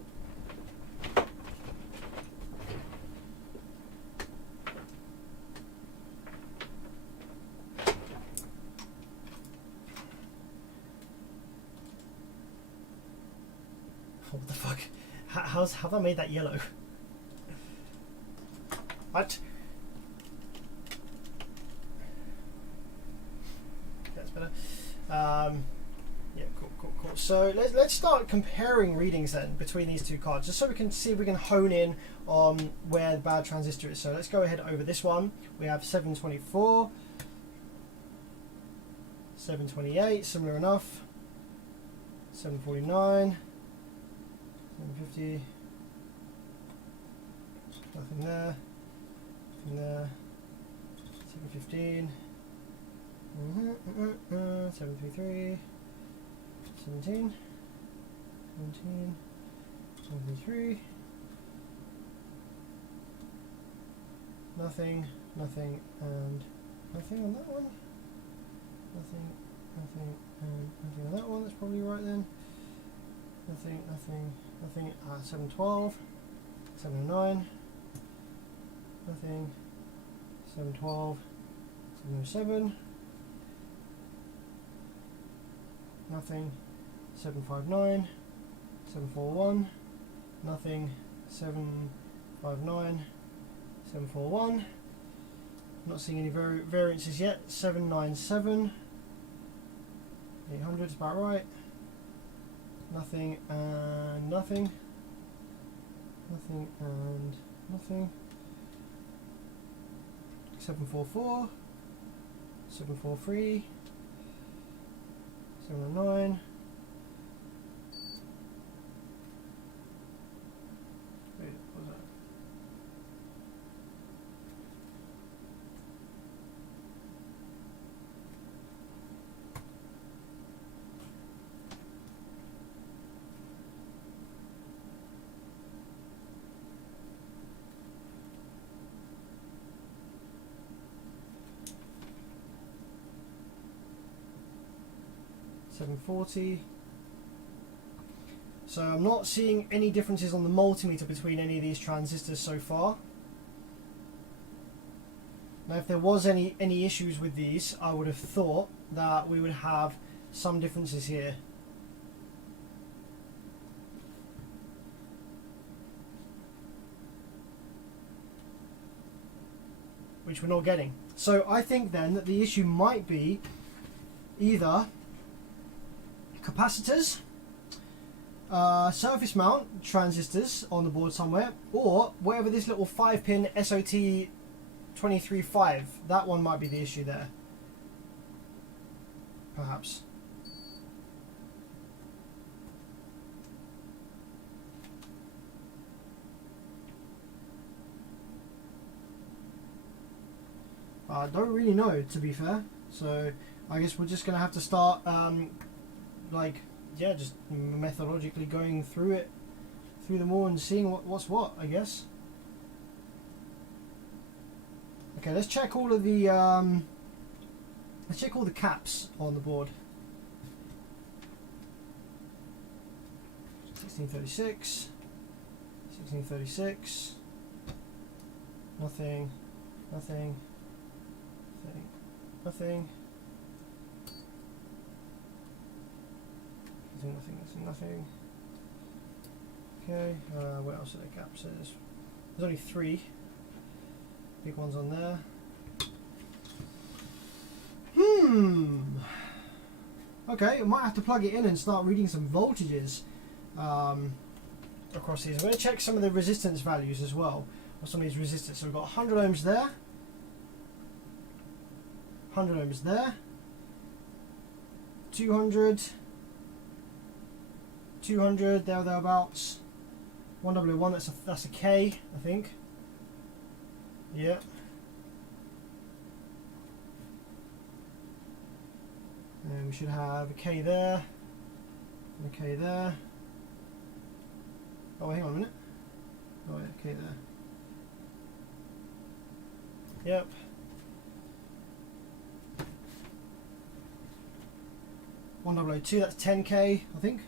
What the fuck? How have I made that yellow? What? That's better. Yeah, cool. So let's start comparing readings then between these two cards, just so we can see if we can hone in on where the bad transistor is. So let's go ahead over this one. We have 724, 728, similar enough. 749. 750, nothing there, 715, 733, 17, 733, nothing, and nothing on that one, nothing, Nothing, and nothing on that one. That's probably right then. Nothing, nothing, nothing. 712, 709. Nothing. 712, 707. Nothing. 759, 741. Nothing. 759, 741. Not seeing any variances yet. 797. 800 is about right. Nothing and nothing. Nothing and nothing. 744. 743. 709. Wait, what was that? 740. So I'm not seeing any differences on the multimeter between any of these transistors so far. Now if there was any issues with these, I would have thought that we would have some differences here. Which we're not getting. So I think then that the issue might be either capacitors, surface mount transistors on the board somewhere, or whatever this little 5-pin SOT 235, that one might be the issue there. Perhaps. I don't really know, to be fair. So I guess we're just going to have to start just methodologically going through them all and seeing what's what, I guess. Okay, let's check all of the caps on the board. 1636, 1636, nothing, nothing, nothing, nothing. Nothing. Okay, what else are the gaps? There's only 3 big ones on there. Okay, I might have to plug it in and start reading some voltages across these. I'm going to check some of the resistance values as well, or some of these resistors. So we've got 100 ohms there, 100 ohms there, 200. 200 thereabouts. 1W1, that's a K, I think. Yeah. And we should have a K there, and a K there. Oh, hang on a minute. Oh yeah, K there. Yep. One W2, that's 10K, I think.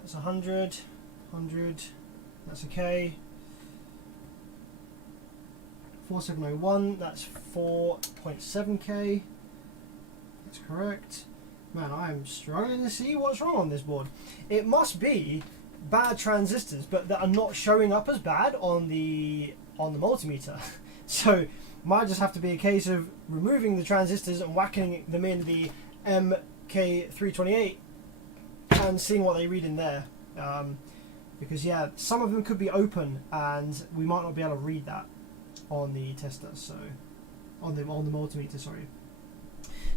That's 100, 100, that's a K. 4701, that's 4.7K. That's correct. Man, I am struggling to see what's wrong on this board. It must be bad transistors, but that are not showing up as bad on the multimeter. So might just have to be a case of removing the transistors and whacking them in the MK328 and seeing what they read in there, because yeah, some of them could be open and we might not be able to read that on the tester, so on the multimeter, sorry.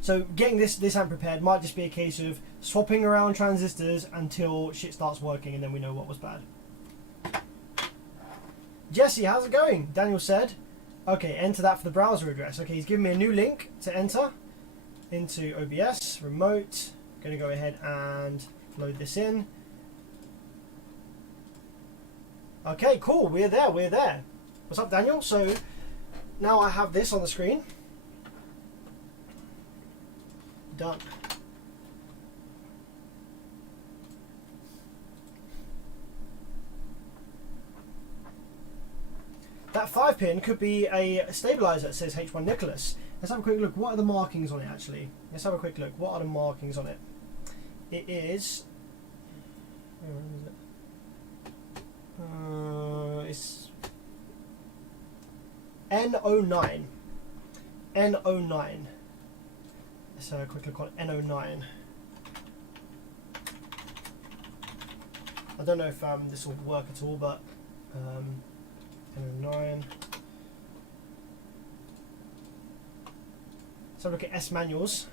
So getting this amp prepared might just be a case of swapping around transistors until shit starts working, and then we know what was bad. Jesse, how's it going? Daniel said, okay, enter that for the browser address. Okay, he's given me a new link to enter into OBS remote. Going to go ahead and load this in. Okay, cool. We're there. What's up, Daniel? So now I have this on the screen. Done. That 5-pin could be a stabilizer that says H1 Nicholas. Let's have a quick look. What are the markings on it actually? Let's have a quick look. What are the markings on it? It is... where is it? It's N09. N09. Let's have a quick look on N09. I don't know if this will work at all, but N09. Let's have a look at S manuals.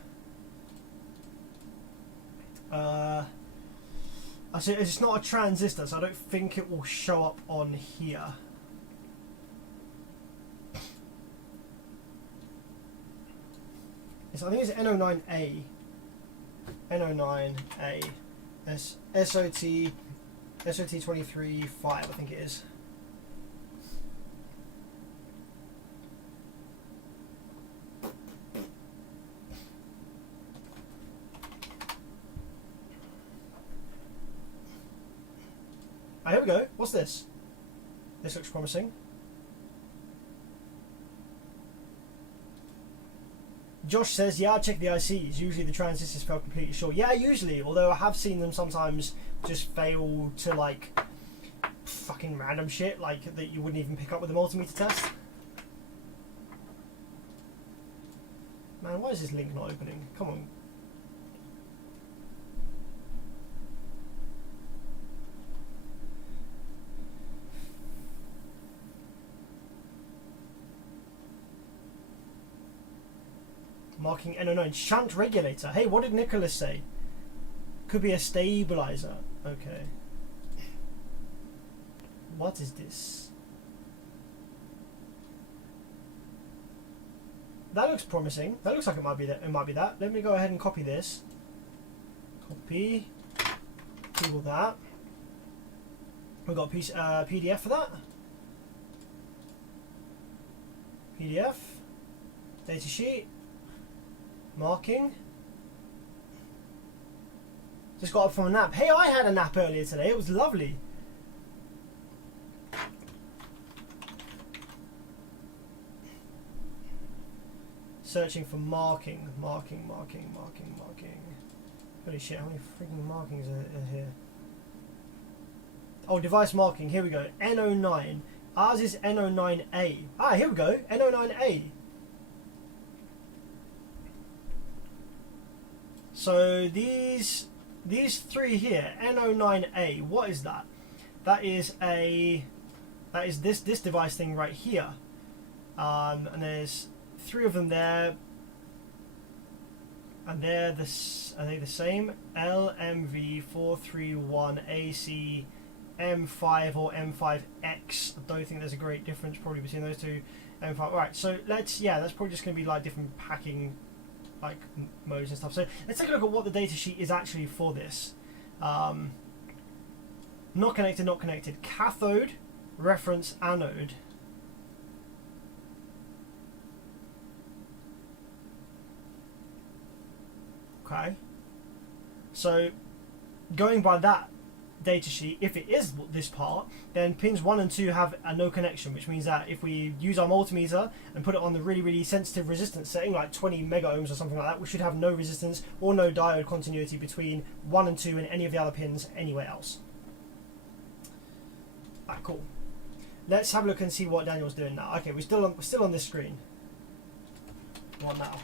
I say it's not a transistor, so I don't think it will show up on here. I think it's N09A. N09A. SOT 23.5, I think it is. Oh, here we go. What's this? This looks promising. Josh says, yeah, I'll check the ICs. Usually the transistors fail completely short. Yeah, usually. Although I have seen them sometimes just fail to, like, fucking random shit, like, that you wouldn't even pick up with a multimeter test. Man, why is this link not opening? Come on. Marking N09. Shunt regulator. Hey, what did Nicholas say? Could be a stabilizer. Okay. What is this? That looks promising. That looks like it might be that. It might be that. Let me go ahead and copy this. Copy. Google that. We've got a piece, PDF for that. PDF. Data sheet. Marking. Just got up from a nap. Hey, I had a nap earlier today. It was lovely. Searching for marking. Marking. Holy shit, how many freaking markings are here? Oh, device marking. Here we go. N09. Ours is N09A. Ah, here we go. N09A. So these three here, N09A, what is that? That is this device thing right here. And there's three of them there. And are they the same? LMV431AC M5 or M5X. I don't think there's a great difference probably between those two. M5. Alright, so that's probably just going to be like different packing like modes and stuff. So let's take a look at what the data sheet is actually for this. Not connected. Cathode, reference, anode. Okay. So going by that data sheet, if it is this part, then pins 1 and 2 have a no connection, which means that if we use our multimeter and put it on the really sensitive resistance setting, like 20 mega ohms or something like that, we should have no resistance or no diode continuity between 1 and 2 and any of the other pins anywhere else. Alright, cool. Let's have a look and see what Daniel's doing now. Okay, we're still on this screen. What now?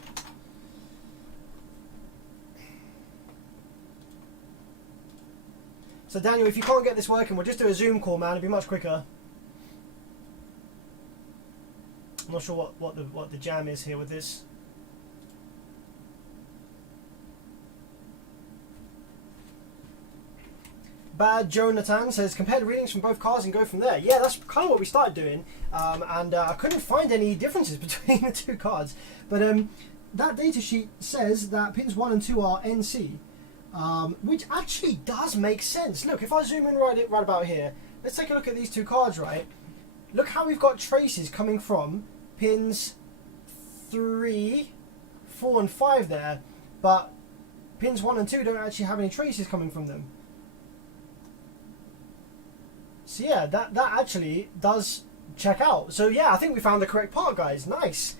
So Daniel, if you can't get this working, we'll just do a Zoom call, man. It'll be much quicker. I'm not sure what the jam is here with this. Bad Jonathan says, compare the readings from both cars and go from there. Yeah, that's kind of what we started doing. And I couldn't find any differences between the two cards. But that data sheet says that pins 1 and 2 are NC. Which actually does make sense. Look, if I zoom in right about here, let's take a look at these two cards, right? Look how we've got traces coming from pins 3, 4 and 5 there, but pins 1 and 2 don't actually have any traces coming from them. So yeah, that actually does check out. So yeah, I think we found the correct part, guys. Nice.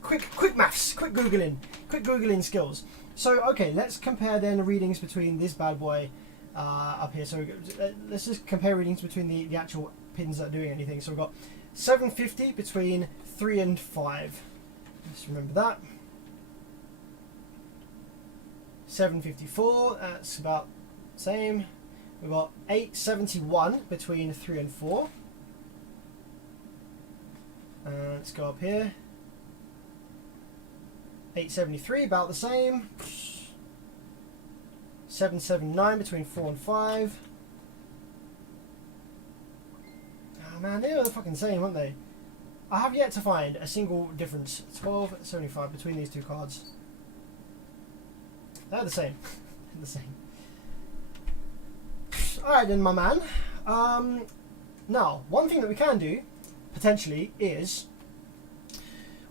Quick maths, quick googling skills. So okay, let's compare then the readings between this bad boy up here. So let's just compare readings between the actual pins that are doing anything. So we've got 750 between 3 and 5. Let's remember that. 754, that's about the same. We've got 871 between 3 and 4. Let's go up here. 873, about the same. 779 between 4 and 5. Oh man, they were the fucking same, weren't they? I have yet to find a single difference. 1275 between these two cards. They're the same. They're the same. Alright then, my man. Now, one thing that we can do, potentially, is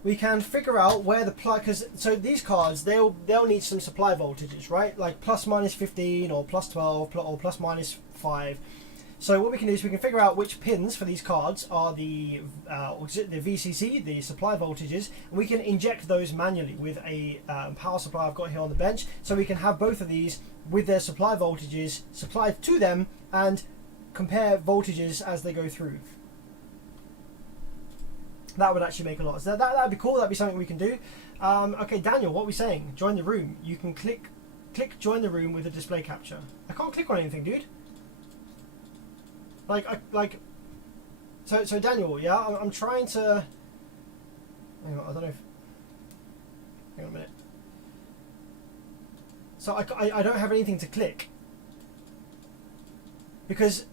we can figure out where the plug, because so these cards they'll need some supply voltages, right? Like plus minus 15 or plus 12 or plus minus 5. So what we can do is we can figure out which pins for these cards are the VCC, the supply voltages, and we can inject those manually with a power supply I've got here on the bench. So we can have both of these with their supply voltages supplied to them and compare voltages as they go through. That would actually make a lot of sense. That'd be cool. That'd be something we can do. Okay, Daniel, what are we saying? Join the room. You can click join the room with a display capture. I can't click on anything, dude. So Daniel, yeah, I'm trying to. Hang on, I don't know. Hang on a minute. So I don't have anything to click because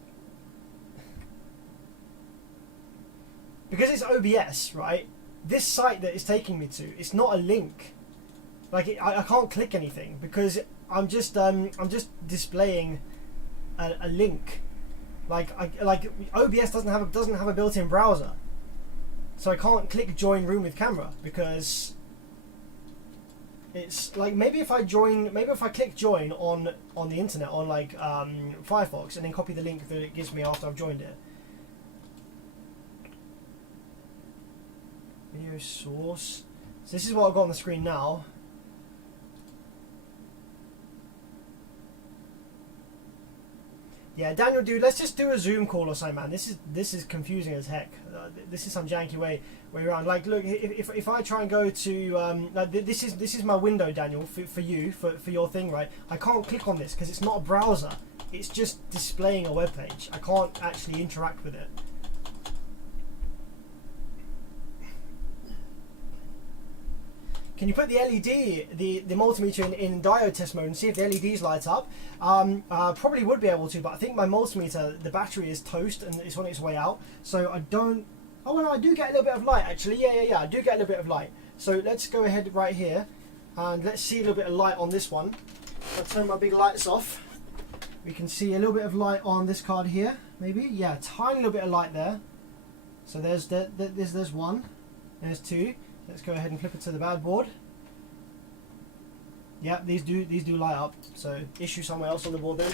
it's OBS, right? This site that it's taking me to, it's not a link. Like I can't click anything because I'm just displaying a link. Like OBS doesn't have a built-in browser, so I can't click join room with camera because it's like maybe if I click join on the internet on like Firefox and then copy the link that it gives me after I've joined it. Video source. So this is what I've got on the screen now. Yeah, Daniel, dude, let's just do a Zoom call or something, man. This is confusing as heck. This is some janky way around. Like, look, if I try and go to like this is my window, Daniel, for your thing, right? I can't click on this because it's not a browser. It's just displaying a web page. I can't actually interact with it. Can you put the LED, the multimeter in diode test mode and see if the LEDs light up? Probably would be able to, but I think my multimeter, the battery is toast and it's on its way out. So I don't... Oh, well, I do get a little bit of light, actually. Yeah, I do get a little bit of light. So let's go ahead right here and let's see a little bit of light on this one. I'll turn my big lights off. We can see a little bit of light on this card here, maybe. Yeah, tiny little bit of light there. So there's one, there's two. Let's go ahead and flip it to the bad board. Yeah, these do light up. So issue somewhere else on the board then.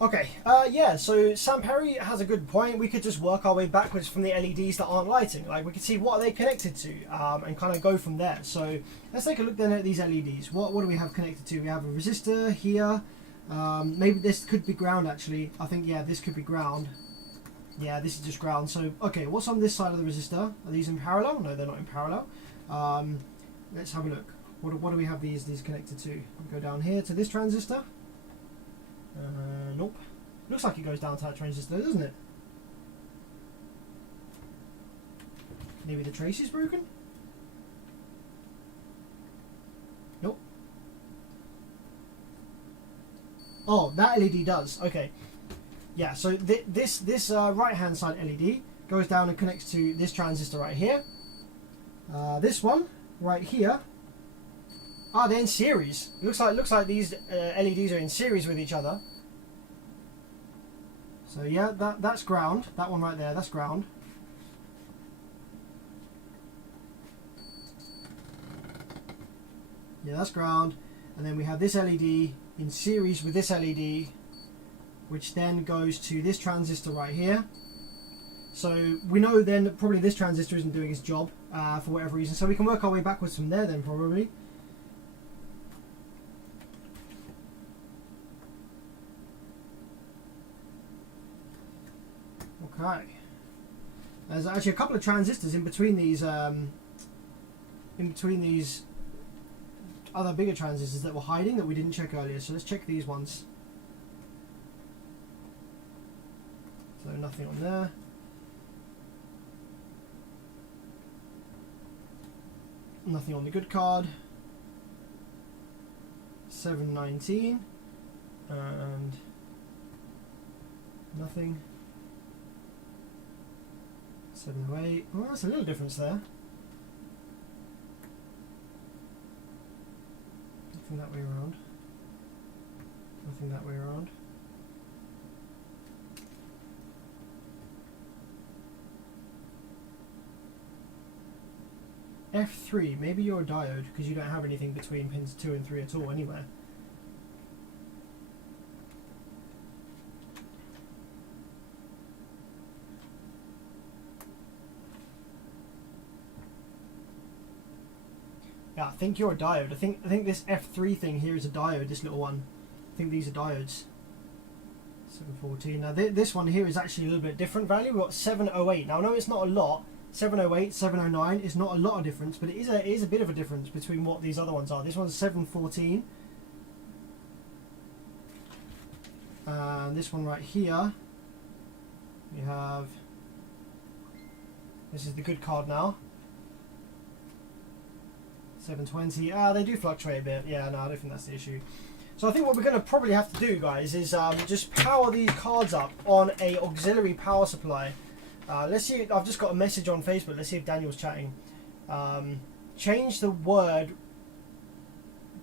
Okay, yeah, so Sam Perry has a good point. We could just work our way backwards from the LEDs that aren't lighting. Like, we could see what are they connected to and kind of go from there. So let's take a look then at these LEDs. What do we have connected to? We have a resistor here. Maybe this could be ground, actually. I think, yeah, this could be ground. Yeah, this is just ground. So, okay, what's on this side of the resistor? Are these in parallel? No, they're not in parallel. Let's have a look. What do we have these connected to? We'll go down here to this transistor. Nope. Looks like it goes down to that transistor, doesn't it? Maybe the trace is broken? Nope. Oh, that LED does. Okay. Yeah, so this right hand side LED goes down and connects to this transistor right here. This one right here Ah, they're in series. It looks like these LEDs are in series with each other. So yeah, that's ground. That one right there, that's ground. Yeah, that's ground. And then we have this LED in series with this LED, which then goes to this transistor right here. So we know then that probably this transistor isn't doing its job for whatever reason. So we can work our way backwards from there then probably. Okay. There's actually a couple of transistors in between these other bigger transistors that were hiding that we didn't check earlier. So let's check these ones. So nothing on there. Nothing on the good card. 719 and nothing. 708. Well, that's a little difference there. Nothing that way around. Nothing that way around. F3, maybe you're a diode because you don't have anything between pins 2 and 3 at all anywhere. Yeah, I think you're a diode. I think this F3 thing here is a diode, this little one. I think these are diodes. 714. Now this one here is actually a little bit different value. We've got 708. Now I know it's not a lot. 708, 709 is not a lot of difference, but it is a bit of a difference between what these other ones are. This one's 714. And this one right here, we have, this is the good card now. 720. They do fluctuate a bit. Yeah, no, I don't think that's the issue. So I think what we're going to probably have to do, guys, is just power these cards up on a auxiliary power supply. Let's see. I've just got a message on Facebook. Let's see if Daniel's chatting. Change the word.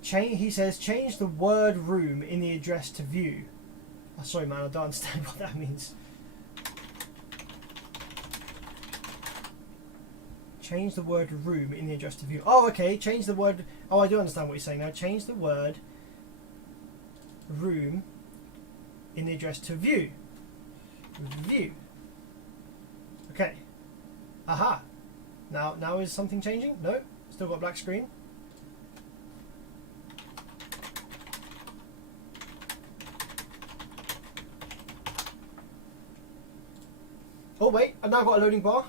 He says change the word room in the address to view. Oh, sorry, man. I don't understand what that means. Change the word room in the address to view. Oh, okay. Change the word. Oh, I do understand what you're saying now. Change the word room in the address to view. View. Okay. Aha. Now is something changing? No. Still got black screen. Oh wait, I've now got a loading bar.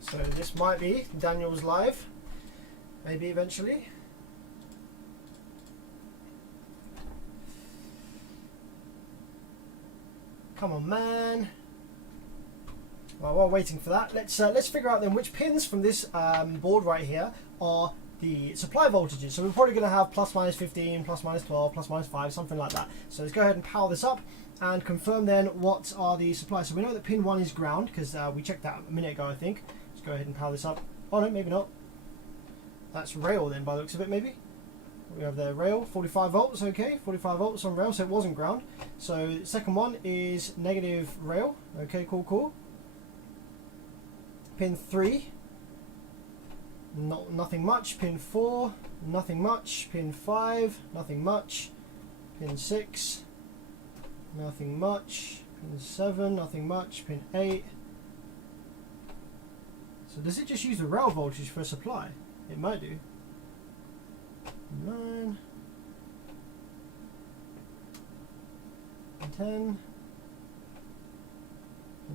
So this might be Daniel's live. Maybe eventually. Come on, man. Well, while waiting for that, let's figure out then which pins from this board right here are the supply voltages. So we're probably going to have plus minus 15, plus minus 12, plus minus 5, something like that. So let's go ahead and power this up and confirm then what are the supplies. So we know that pin 1 is ground because we checked that a minute ago, I think. Let's go ahead and power this up. Oh no, maybe not. That's rail then by the looks of it, maybe. We have the rail, 45 volts, okay, 45 volts on rail, so it wasn't ground. So the second one is negative rail, okay, cool. Pin 3, nothing much. Pin 4, nothing much. Pin 5, nothing much. Pin 6, nothing much. Pin 7, nothing much. Pin 8. So does it just use the rail voltage for supply? It might do. 9, 10, pin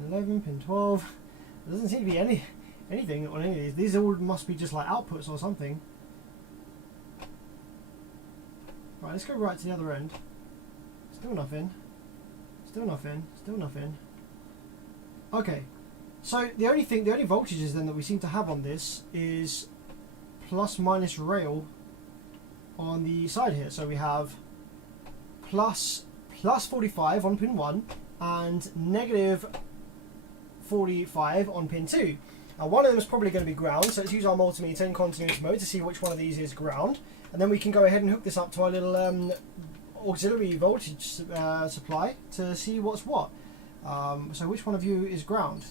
11, pin 12. There doesn't seem to be anything on any of these. These all must be just like outputs or something. Right, let's go right to the other end. Still nothing. Still nothing. Still nothing. Okay. So the only voltages then that we seem to have on this is plus minus rail on the side here. So we have plus 45 on pin 1 and negative 45 on pin 2. One of them is probably going to be ground, so let's use our multimeter in continuous mode to see which one of these is ground. And then we can go ahead and hook this up to our little auxiliary voltage supply to see what's what. So which one of you is ground?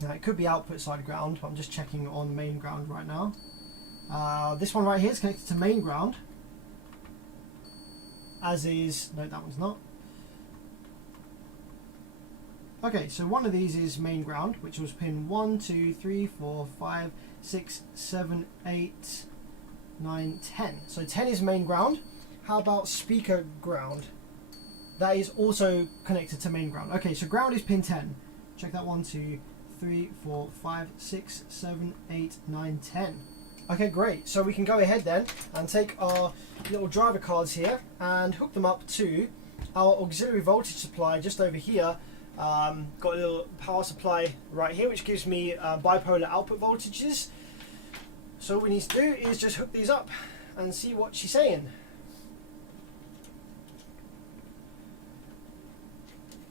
Now it could be output side ground, but I'm just checking on main ground right now. This one right here is connected to main ground, as is, no, that one's not. Okay, so one of these is main ground, which was pin 1, 2, 3, 4, 5, 6, 7, 8, 9, 10. So 10 is main ground. How about speaker ground? That is also connected to main ground. Okay, so ground is pin 10. Check that 1, 2, 3, 4, 5, 6, 7, 8, 9, 10. Okay, great. So we can go ahead then and take our little driver cards here and hook them up to our auxiliary voltage supply just over here. Got a little power supply right here which gives me bipolar output voltages. So all we need to do is just hook these up and see what she's saying.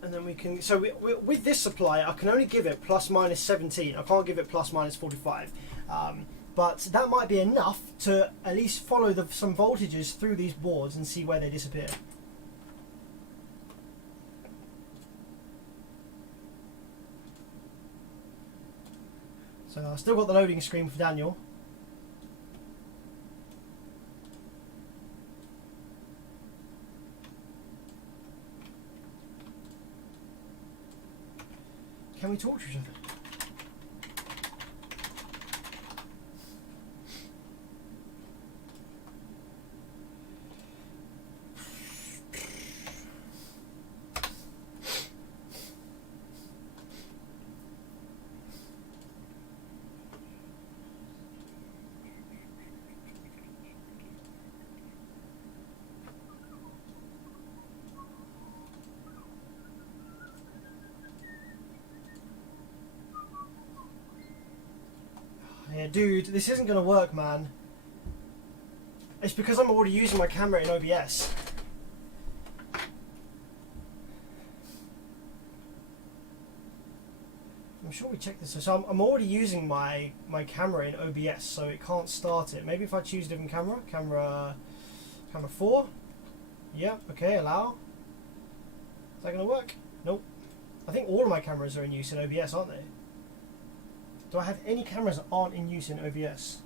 And then we can, so with this supply I can only give it plus minus 17. I can't give it plus minus 45. But that might be enough to at least follow some voltages through these boards and see where they disappear. So I've still got the loading screen for Daniel. Can we talk to each other? Yeah, dude, this isn't gonna work, man. It's because I'm already using my camera in OBS. I'm sure we checked this. So I'm already using my camera in OBS, so it can't start it. Maybe if I choose a different camera 4. Yeah, okay, allow. Is that gonna work? Nope. I think all of my cameras are in use in OBS, aren't they? Do I have any cameras that aren't in use in OBS?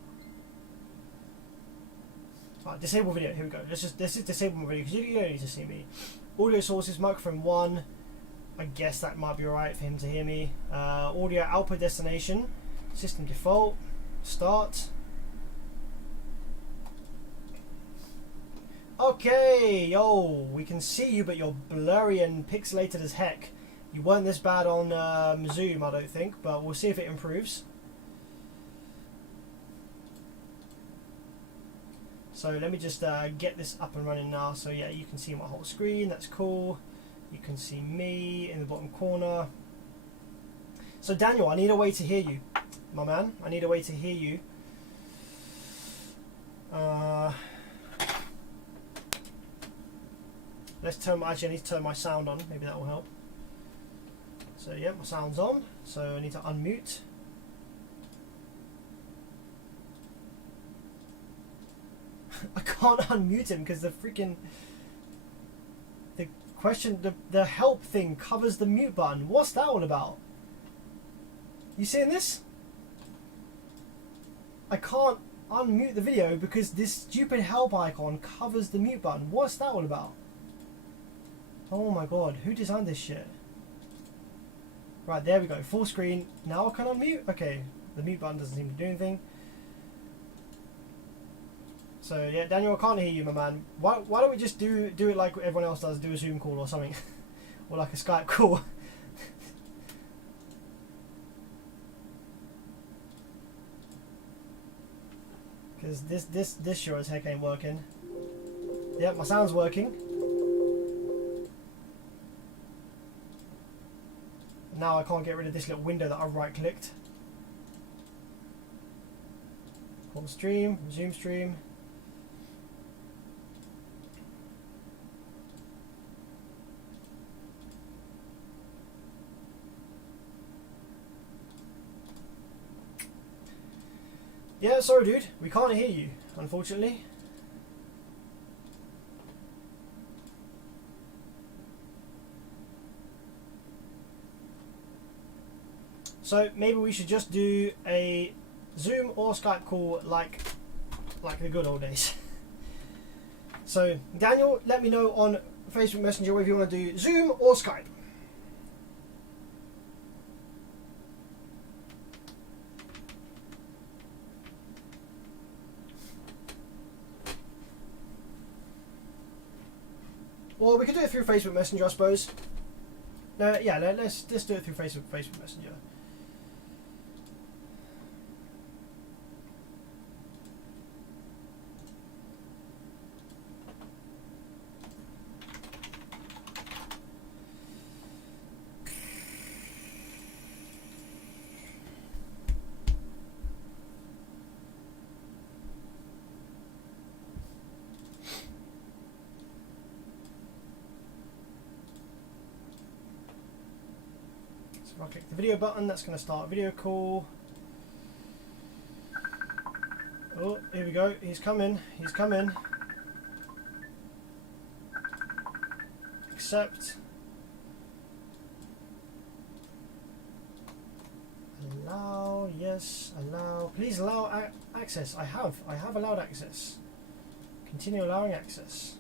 Alright, disable video. Here we go. This is disable my video because you don't need to see me. Audio sources, microphone 1. I guess that might be alright for him to hear me. Audio output destination. System default. Start. Okay, yo, we can see you, but you're blurry and pixelated as heck. You weren't this bad on Zoom, I don't think, but we'll see if it improves. So let me just get this up and running now. So yeah, you can see my whole screen, that's cool. You can see me in the bottom corner. So Daniel, I need a way to hear you, my man. I need a way to hear you. Actually I need to turn my sound on, maybe that will help. So yeah, my sound's on, so I need to unmute. I can't unmute him because the help thing covers the mute button. What's that all about? You seeing this? I can't unmute the video because this stupid help icon covers the mute button. What's that all about? Oh my god, who designed this shit? Right, there we go. Full screen. Now I can unmute? Okay, the mute button doesn't seem to do anything. So yeah, Daniel, I can't hear you, my man. Why don't we just do it like everyone else does, do a Zoom call or something? Or like a Skype call. Because this sure as heck ain't working. Yep, my sound's working. Now I can't get rid of this little window that I right clicked. Pause stream, resume stream. Yeah, sorry dude, we can't hear you, unfortunately. So maybe we should just do a Zoom or Skype call like the good old days. So Daniel, let me know on Facebook Messenger whether you want to do Zoom or Skype. Well, we could do it through Facebook Messenger, I suppose. No, yeah, let's do it through Facebook Messenger. I'll click the video button, that's going to start a video call. Oh, here we go, he's coming, he's coming. Accept. Allow, yes, allow. Please allow access. I have allowed access. Continue allowing access.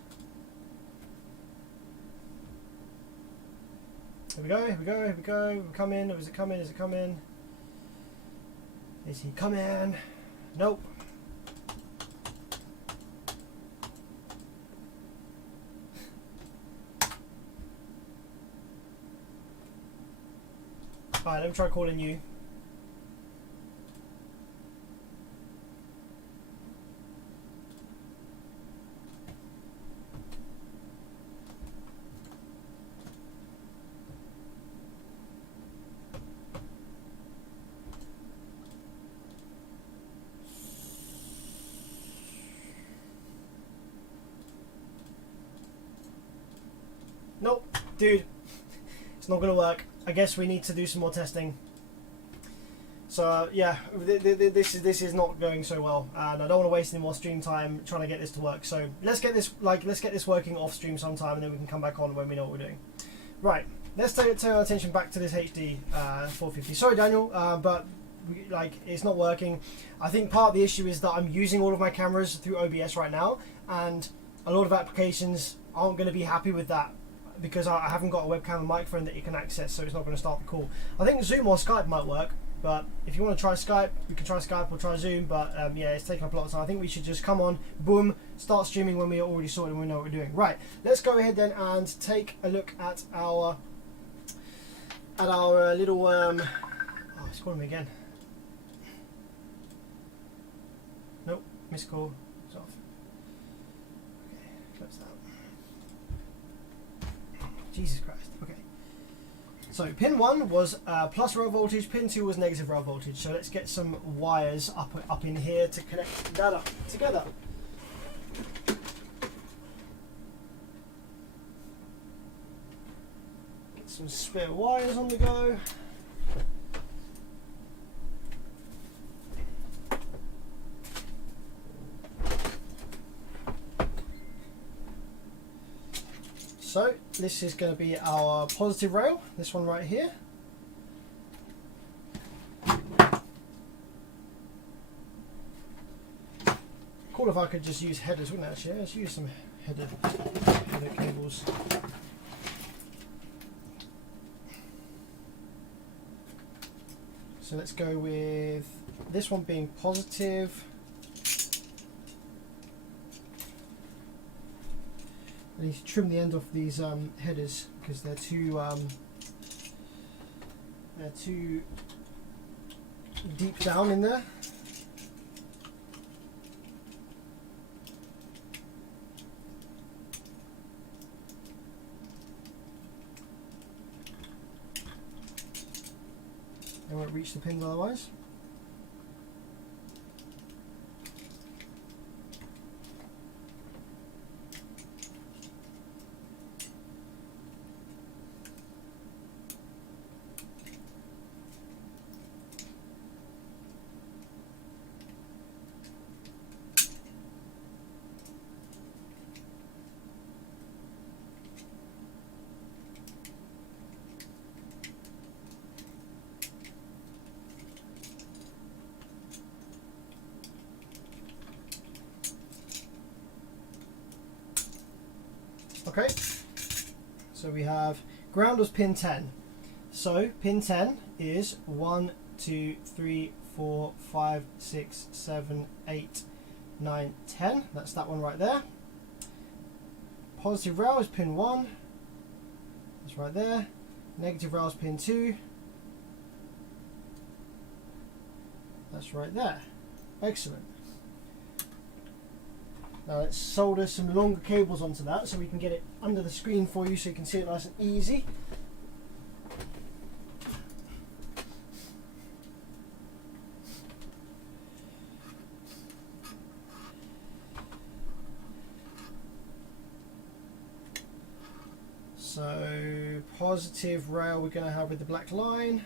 Here we go, here we go, here we go. We come in, or is it coming? Is it coming? Is he coming? Nope. Alright, let me try calling you. Nope, dude, it's not gonna work. I guess we need to do some more testing. So yeah, this is not going so well, and I don't want to waste any more stream time trying to get this to work. So let's get this working off stream sometime, and then we can come back on when we know what we're doing. Right, let's turn our attention back to this HD 450. Sorry, Daniel, but it's not working. I think part of the issue is that I'm using all of my cameras through OBS right now, and a lot of applications aren't going to be happy with that, because I haven't got a webcam and microphone that you can access, so it's not going to start the call. I think Zoom or Skype might work, but if you want to try Skype, we can try Skype or try Zoom, but yeah, it's taking up a lot of time. I think we should just come on, boom, start streaming when we're already sorted and we know what we're doing. Right, let's go ahead then and take a look at our little, oh, it's calling me again. Nope, missed call, it's off. Okay, close that. Jesus Christ. Okay. So pin 1 was plus row voltage, pin 2 was negative row voltage. So let's get some wires up in here to connect that up together. Get some spare wires on the go. So this is going to be our positive rail, this one right here. Cool if I could just use headers, wouldn't it actually? Let's use some header cables. So let's go with this one being positive. I need to trim the end off these headers because they're too deep down in there. They won't reach the pins otherwise. Okay, so we have ground was pin 10. So pin 10 is 1, 2, 3, 4, 5, 6, 7, 8, 9, 10. That's that one right there. Positive rail is pin 1. That's right there. Negative rail is pin 2. That's right there. Excellent. Now let's solder some longer cables onto that so we can get it under the screen for you so you can see it nice and easy. So positive rail we're going to have with the black line.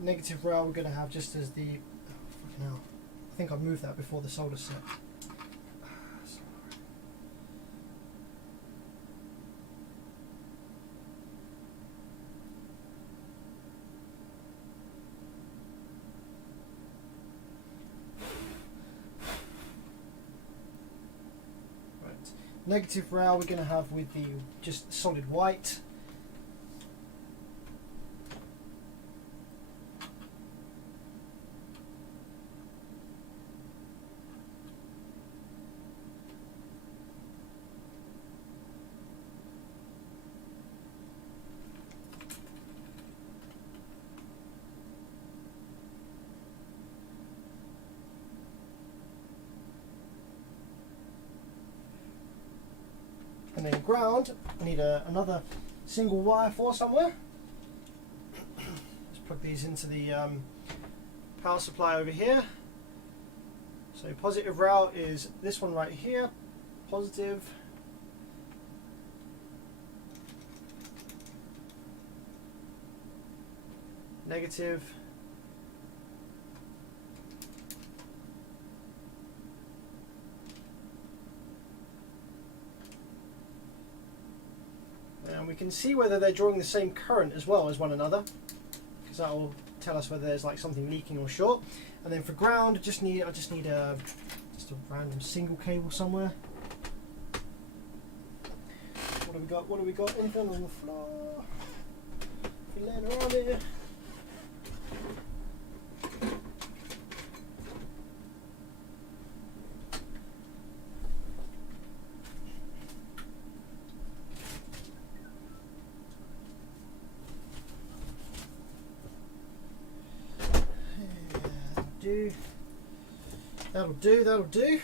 Negative rail we're going to have just as the... Oh, fucking hell. I think I moved that before the solder set. Right. Negative rail we're going to have with the just solid white. And then ground, I need another single wire for somewhere. Let's plug these into the power supply over here. So positive rail is this one right here, positive. Negative. And we can see whether they're drawing the same current as well as one another, because that will tell us whether there's like something leaking or short. And then for ground, I just need just a random single cable somewhere. What do we got? What do we got? Anything on the floor? If you're laying around here. That'll do, that'll do.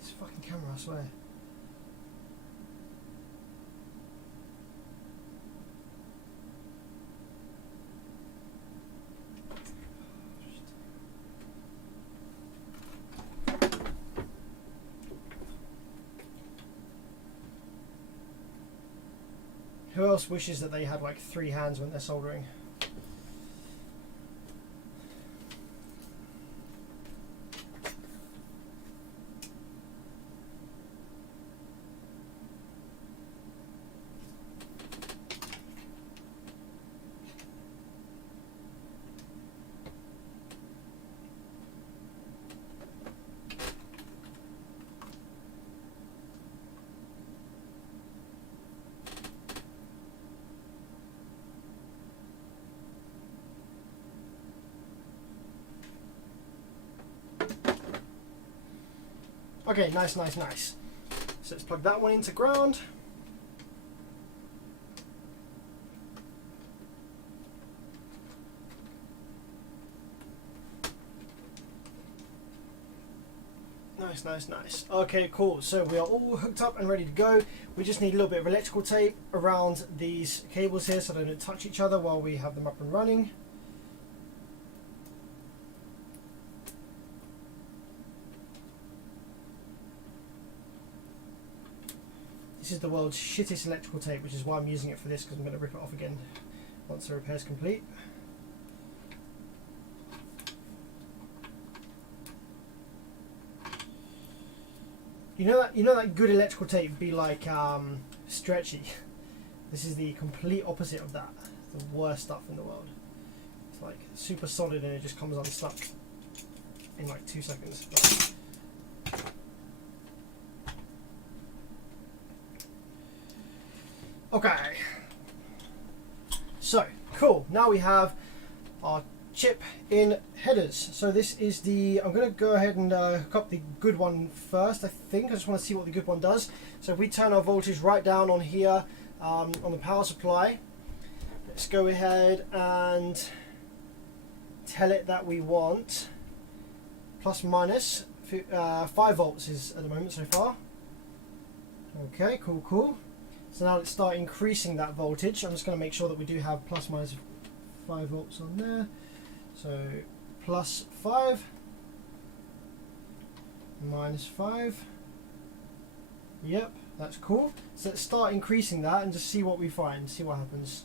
This fucking camera, I swear. Who else wishes that they had like 3 hands when they're soldering? Okay, nice, nice, nice. So let's plug that one into ground. Nice Nice, nice, nice. Okay, cool. So we are all hooked up and ready to go. We just need a little bit of electrical tape around these cables here so they don't touch each other while we have them up and running. This is the world's shittest electrical tape, which is why I'm using it for this, because I'm going to rip it off again once the repair is complete. You know that good electrical tape would be like stretchy. This is the complete opposite of that. It's the worst stuff in the world. It's like super solid and it just comes unstuck in like 2 seconds. Okay. So cool. Now we have our chip in headers. So this is the, I'm going to go ahead and hook up the good one first. I think I just want to see what the good one does. So if we turn our voltage right down on here on the power supply, let's go ahead and tell it that we want plus minus 5 volts is at the moment so far. Okay, cool, cool. So now let's start increasing that voltage. I'm just going to make sure that we do have plus minus 5 volts on there. So plus 5, minus 5. Yep, that's cool. So let's start increasing that and just see what we find, see what happens.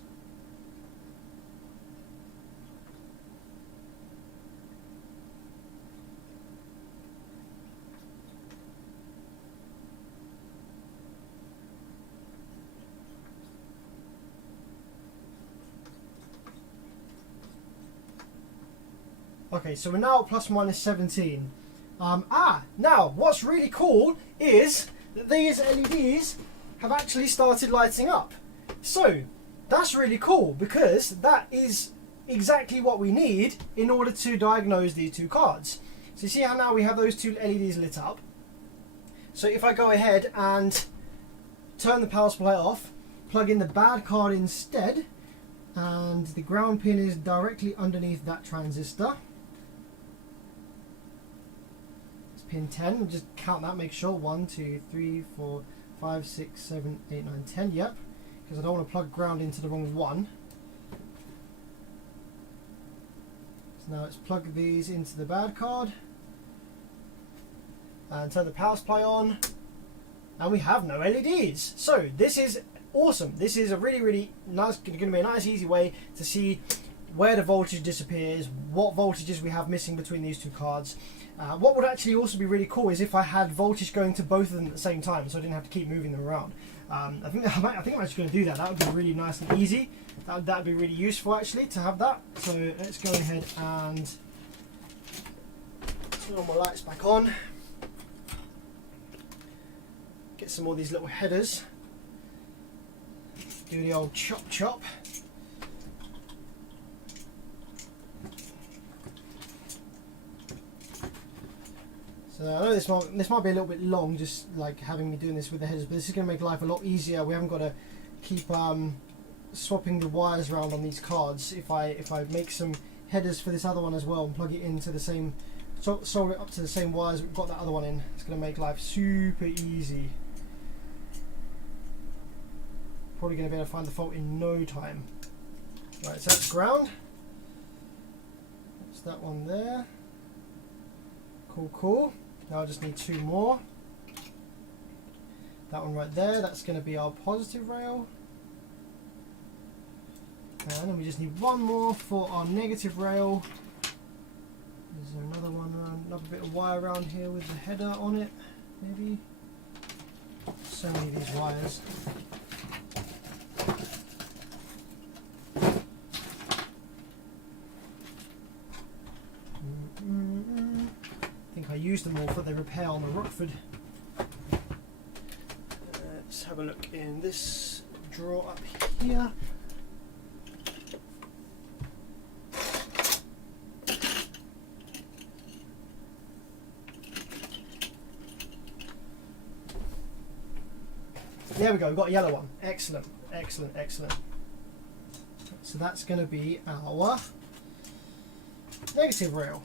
Okay, so we're now at plus minus 17. Now what's really cool is that these LEDs have actually started lighting up. So that's really cool because that is exactly what we need in order to diagnose these two cards. So you see how now we have those two LEDs lit up. So if I go ahead and turn the power supply off, plug in the bad card instead, and the ground pin is directly underneath that transistor. Pin 10, just count that, make sure 1, 2, 3, 4, 5, 6, 7, 8, 9, 10, yep, because I don't want to plug ground into the wrong one. So now let's plug these into the bad card and turn the power supply on, and we have no LEDs. So this is awesome. This is a really nice, going to be a nice easy way to see where the voltage disappears, what voltages we have missing between these two cards. What would actually also be really cool is if I had voltage going to both of them at the same time, so I didn't have to keep moving them around. I think I'm just going to do that. That would be really nice and easy. That would be really useful actually to have that. So let's go ahead and turn all my lights back on. Get some more of these little headers. Do the old chop chop. So I know this might be a little bit long, just like having me doing this with the headers, but this is going to make life a lot easier. We haven't got to keep swapping the wires around on these cards. If I make some headers for this other one as well and plug it into the same, solder it up to the same wires we've got that other one in, it's going to make life super easy. Probably going to be able to find the fault in no time. Right, so that's ground. That's that one there. Cool, cool. Now I just need 2 more. That one right there, that's going to be our positive rail. And then we just need 1 more for our negative rail. Is there another one around, another bit of wire around here with the header on it, maybe? So many of these wires. I used them all for the repair on the Rockford. Let's have a look in this drawer up here. There we go, we've got a yellow one. Excellent, excellent, excellent. So that's going to be our negative rail.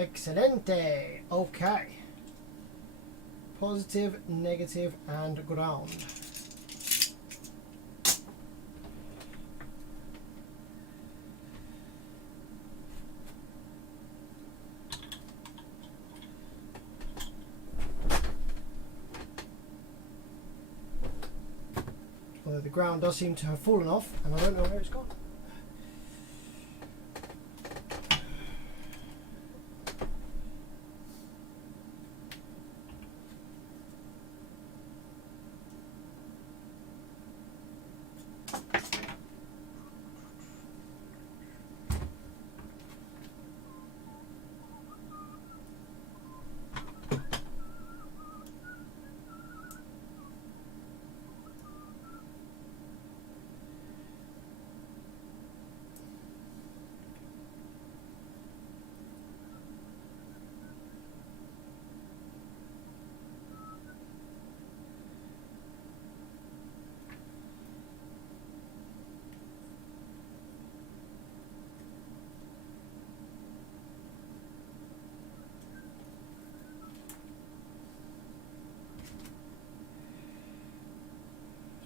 Excelente. Okay. Positive, negative, and ground. Although the ground does seem to have fallen off, and I don't know where it's gone.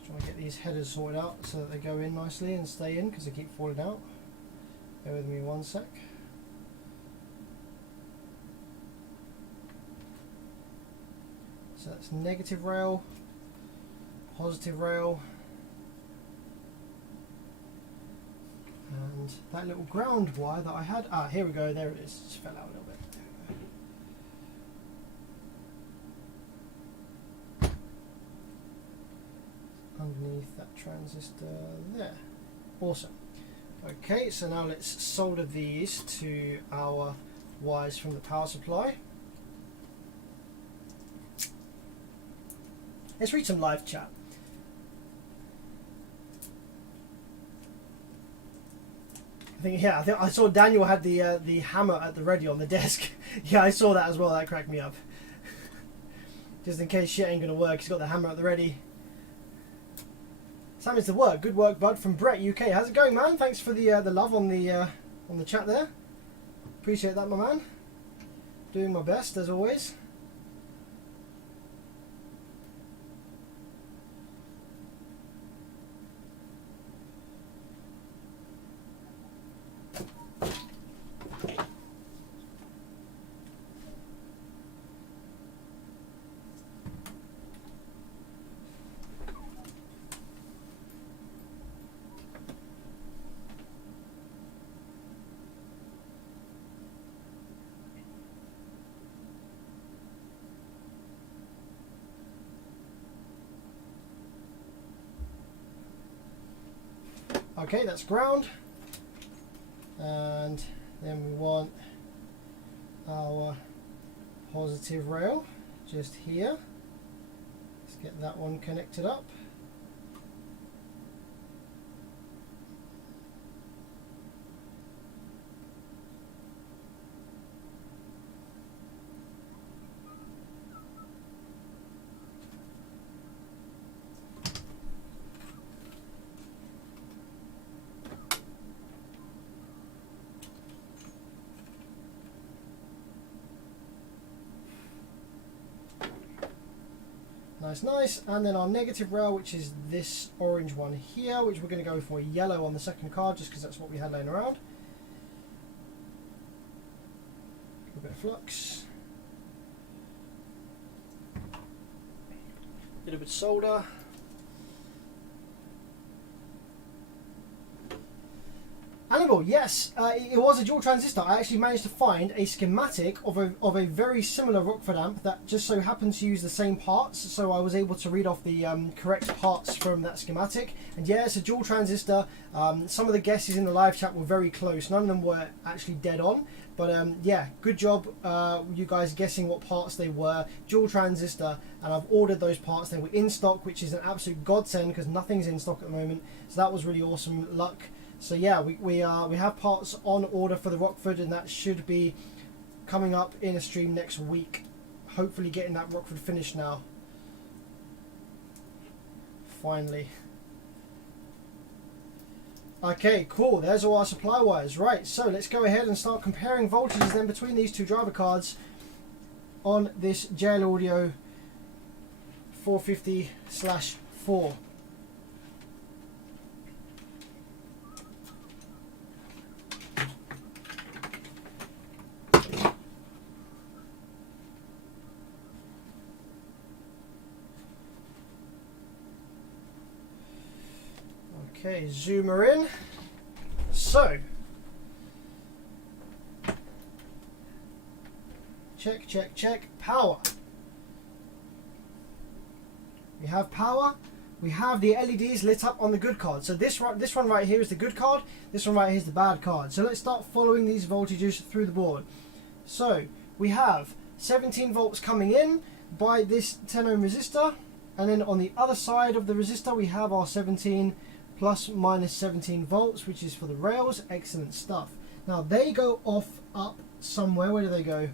Trying to get these headers sorted out so that they go in nicely and stay in because they keep falling out. Bear with me one sec. So that's negative rail, positive rail, and that little ground wire that I had. Ah, here we go, there it is. Just fell out a little bit. Underneath that transistor there. Awesome. Okay, so now let's solder these to our wires from the power supply. Let's read some live chat. I think I saw Daniel had the hammer at the ready on the desk. Yeah, I saw that as well. That cracked me up. Just in case shit ain't gonna work, he's got the hammer at the ready. Sam is the work. Good work, bud. From Brett, UK. How's it going, man? Thanks for the love on the chat there. Appreciate that, my man. Doing my best as always. Okay, that's ground, and then we want our positive rail just here. Let's get that one connected up. Nice, and then our negative rail, which is this orange one here, which we're going to go for yellow on the second card just because that's what we had laying around. A bit of flux, a little bit of solder. Annabelle, yes, it was a dual transistor. I actually managed to find a schematic of a very similar Rockford amp that just so happened to use the same parts, so I was able to read off the correct parts from that schematic. And yeah, it's a dual transistor. Some of the guesses in the live chat were very close. None of them were actually dead on. But yeah, good job you guys guessing what parts they were. Dual transistor, and I've ordered those parts. They were in stock, which is an absolute godsend because nothing's in stock at the moment. So that was really awesome luck. So yeah, we have parts on order for the Rockford, and that should be coming up in a stream next week. Hopefully getting that Rockford finished now. Finally. Okay, cool. There's all our supply wires. Right, so let's go ahead and start comparing voltages then between these two driver cards on this JL Audio 450/4. Okay, zoom her in. So, check, check, check. Power. We have power. We have the LEDs lit up on the good card. So this one right here is the good card. This one right here is the bad card. So let's start following these voltages through the board. So we have 17 volts coming in by this 10 ohm resistor, and then on the other side of the resistor we have our 17 plus minus 17 volts, which is for the rails. Excellent stuff. Now they go off up somewhere. Where do they go?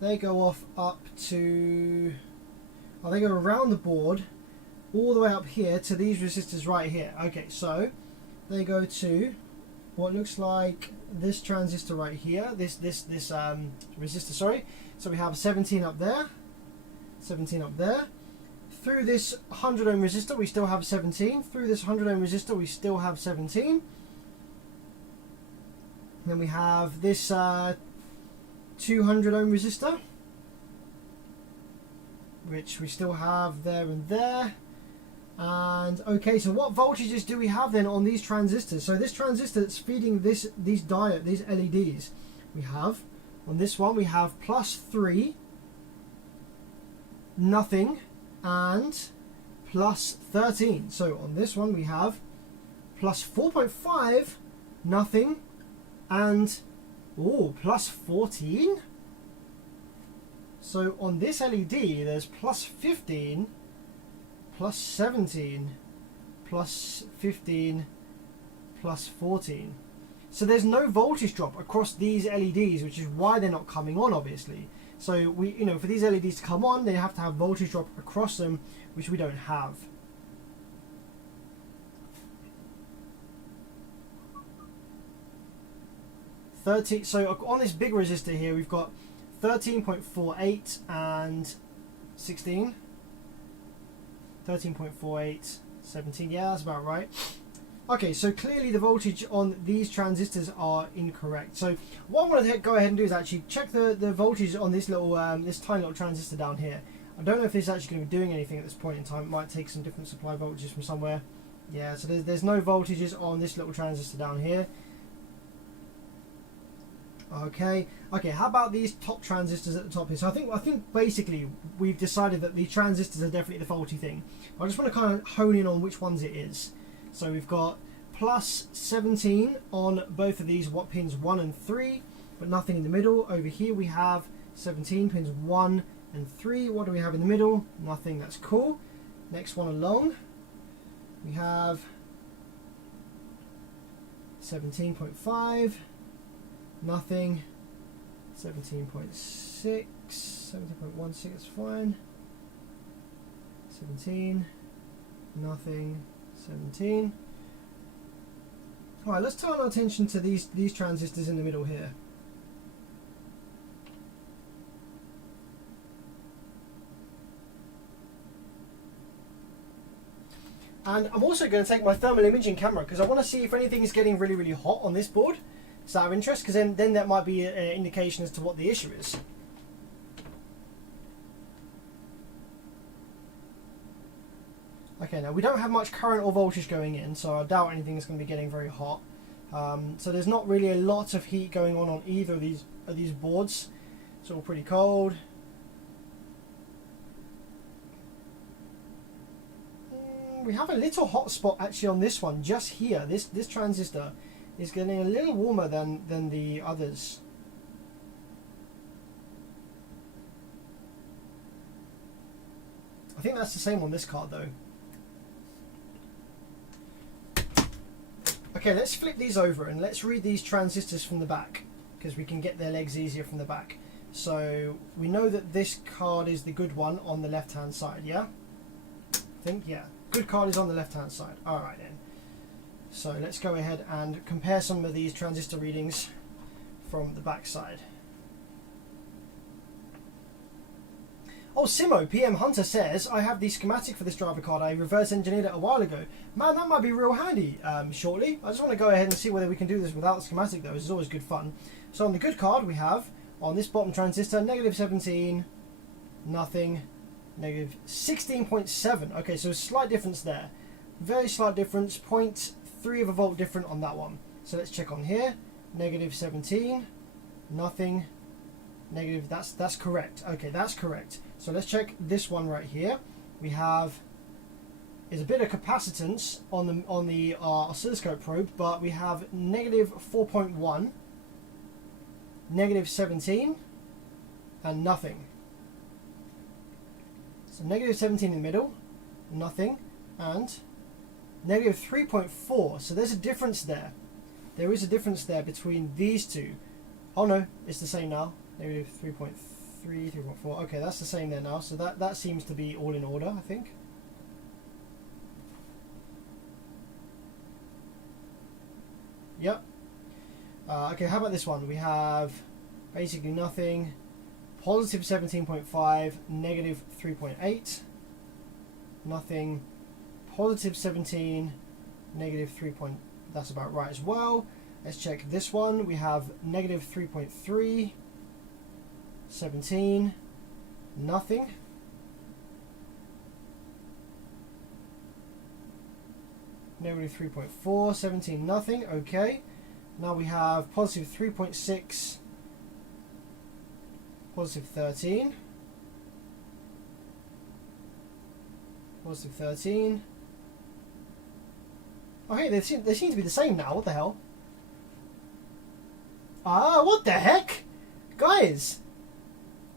They go off up to, oh, they go around the board all the way up here to these resistors right here. Okay, so they go to what looks like this transistor right here, this resistor, sorry. So we have 17 up there, 17 up there. Through this 100 ohm resistor we still have 17. Through this 100 ohm resistor we still have 17. And then we have this 200 ohm resistor, which we still have there and there. And okay, so what voltages do we have then on these transistors? So this transistor that's feeding these LEDs, we have on this one we have +3, nothing, and +13. So on this one we have +4.5, nothing, and +14. So on this LED there's +15, +17, +15, +14. So there's no voltage drop across these LEDs, which is why they're not coming on, obviously. So we, for these LEDs to come on, they have to have voltage drop across them, which we don't have. So on this big resistor here, we've got 13.48 and 16. 13.48, 17. Yeah, that's about right. Okay, so clearly the voltage on these transistors are incorrect. So what I want to go ahead and do is actually check the voltage on this little this tiny little transistor down here. I don't know if this is actually going to be doing anything at this point in time. It might take some different supply voltages from somewhere. Yeah, so there's no voltages on this little transistor down here. Okay, how about these top transistors at the top here? So I think basically we've decided that the transistors are definitely the faulty thing. I just want to kind of hone in on which ones it is. So we've got +17 on both of these pins 1 and 3, but nothing in the middle. Over here we have 17 pins 1 and 3. What do we have in the middle? Nothing. That's cool. Next one along, we have 17.5. Nothing. 17.6, 17.16, that's fine. 17, nothing, 17. Alright, let's turn our attention to these transistors in the middle here. And I'm also going to take my thermal imaging camera because I want to see if anything is getting really, really hot on this board. Is that of interest? Because then that might be an indication as to what the issue is. Okay, now we don't have much current or voltage going in, so I doubt anything is going to be getting very hot. So there's not really a lot of heat going on either of these boards. It's all pretty cold. We have a little hot spot actually on this one, just here. This transistor is getting a little warmer than the others. I think that's the same on this card though. Okay, let's flip these over and let's read these transistors from the back, because we can get their legs easier from the back. So we know that this card is the good one on the left hand side, yeah? I think, yeah. Good card is on the left hand side. Alright then. So let's go ahead and compare some of these transistor readings from the back side. Oh, Simo, PM Hunter says, I have the schematic for this driver card. I reverse engineered it a while ago. Man, that might be real handy shortly. I just want to go ahead and see whether we can do this without the schematic though. This is always good fun. So on the good card we have, on this bottom transistor, negative 17, nothing, negative 16.7. Okay, so a slight difference there. Very slight difference, 0.3 of a volt different on that one. So let's check on here. Negative 17, nothing, negative, that's correct. Okay, that's correct. So let's check this one right here. We have is a bit of capacitance on the oscilloscope probe, but we have negative 4.1, negative 17, and nothing. So negative 17 in the middle, nothing, and negative 3.4. So there's a difference there. There is a difference there between these two. Oh no, it's the same now. Negative 3.3, 3.4. Okay, that's the same there now. So that seems to be all in order, I think. Yep. Okay, how about this one? We have basically nothing. Positive 17.5, negative 3.8. Nothing. Positive 17, negative 3. That's about right as well. Let's check this one. We have negative 3.3, 17, nothing. Negative 3.4, 17, nothing. Okay. Now we have positive 3.6, positive 13, positive 13. Oh hey, they seem to be the same now. What the hell? Ah, what the heck? Guys!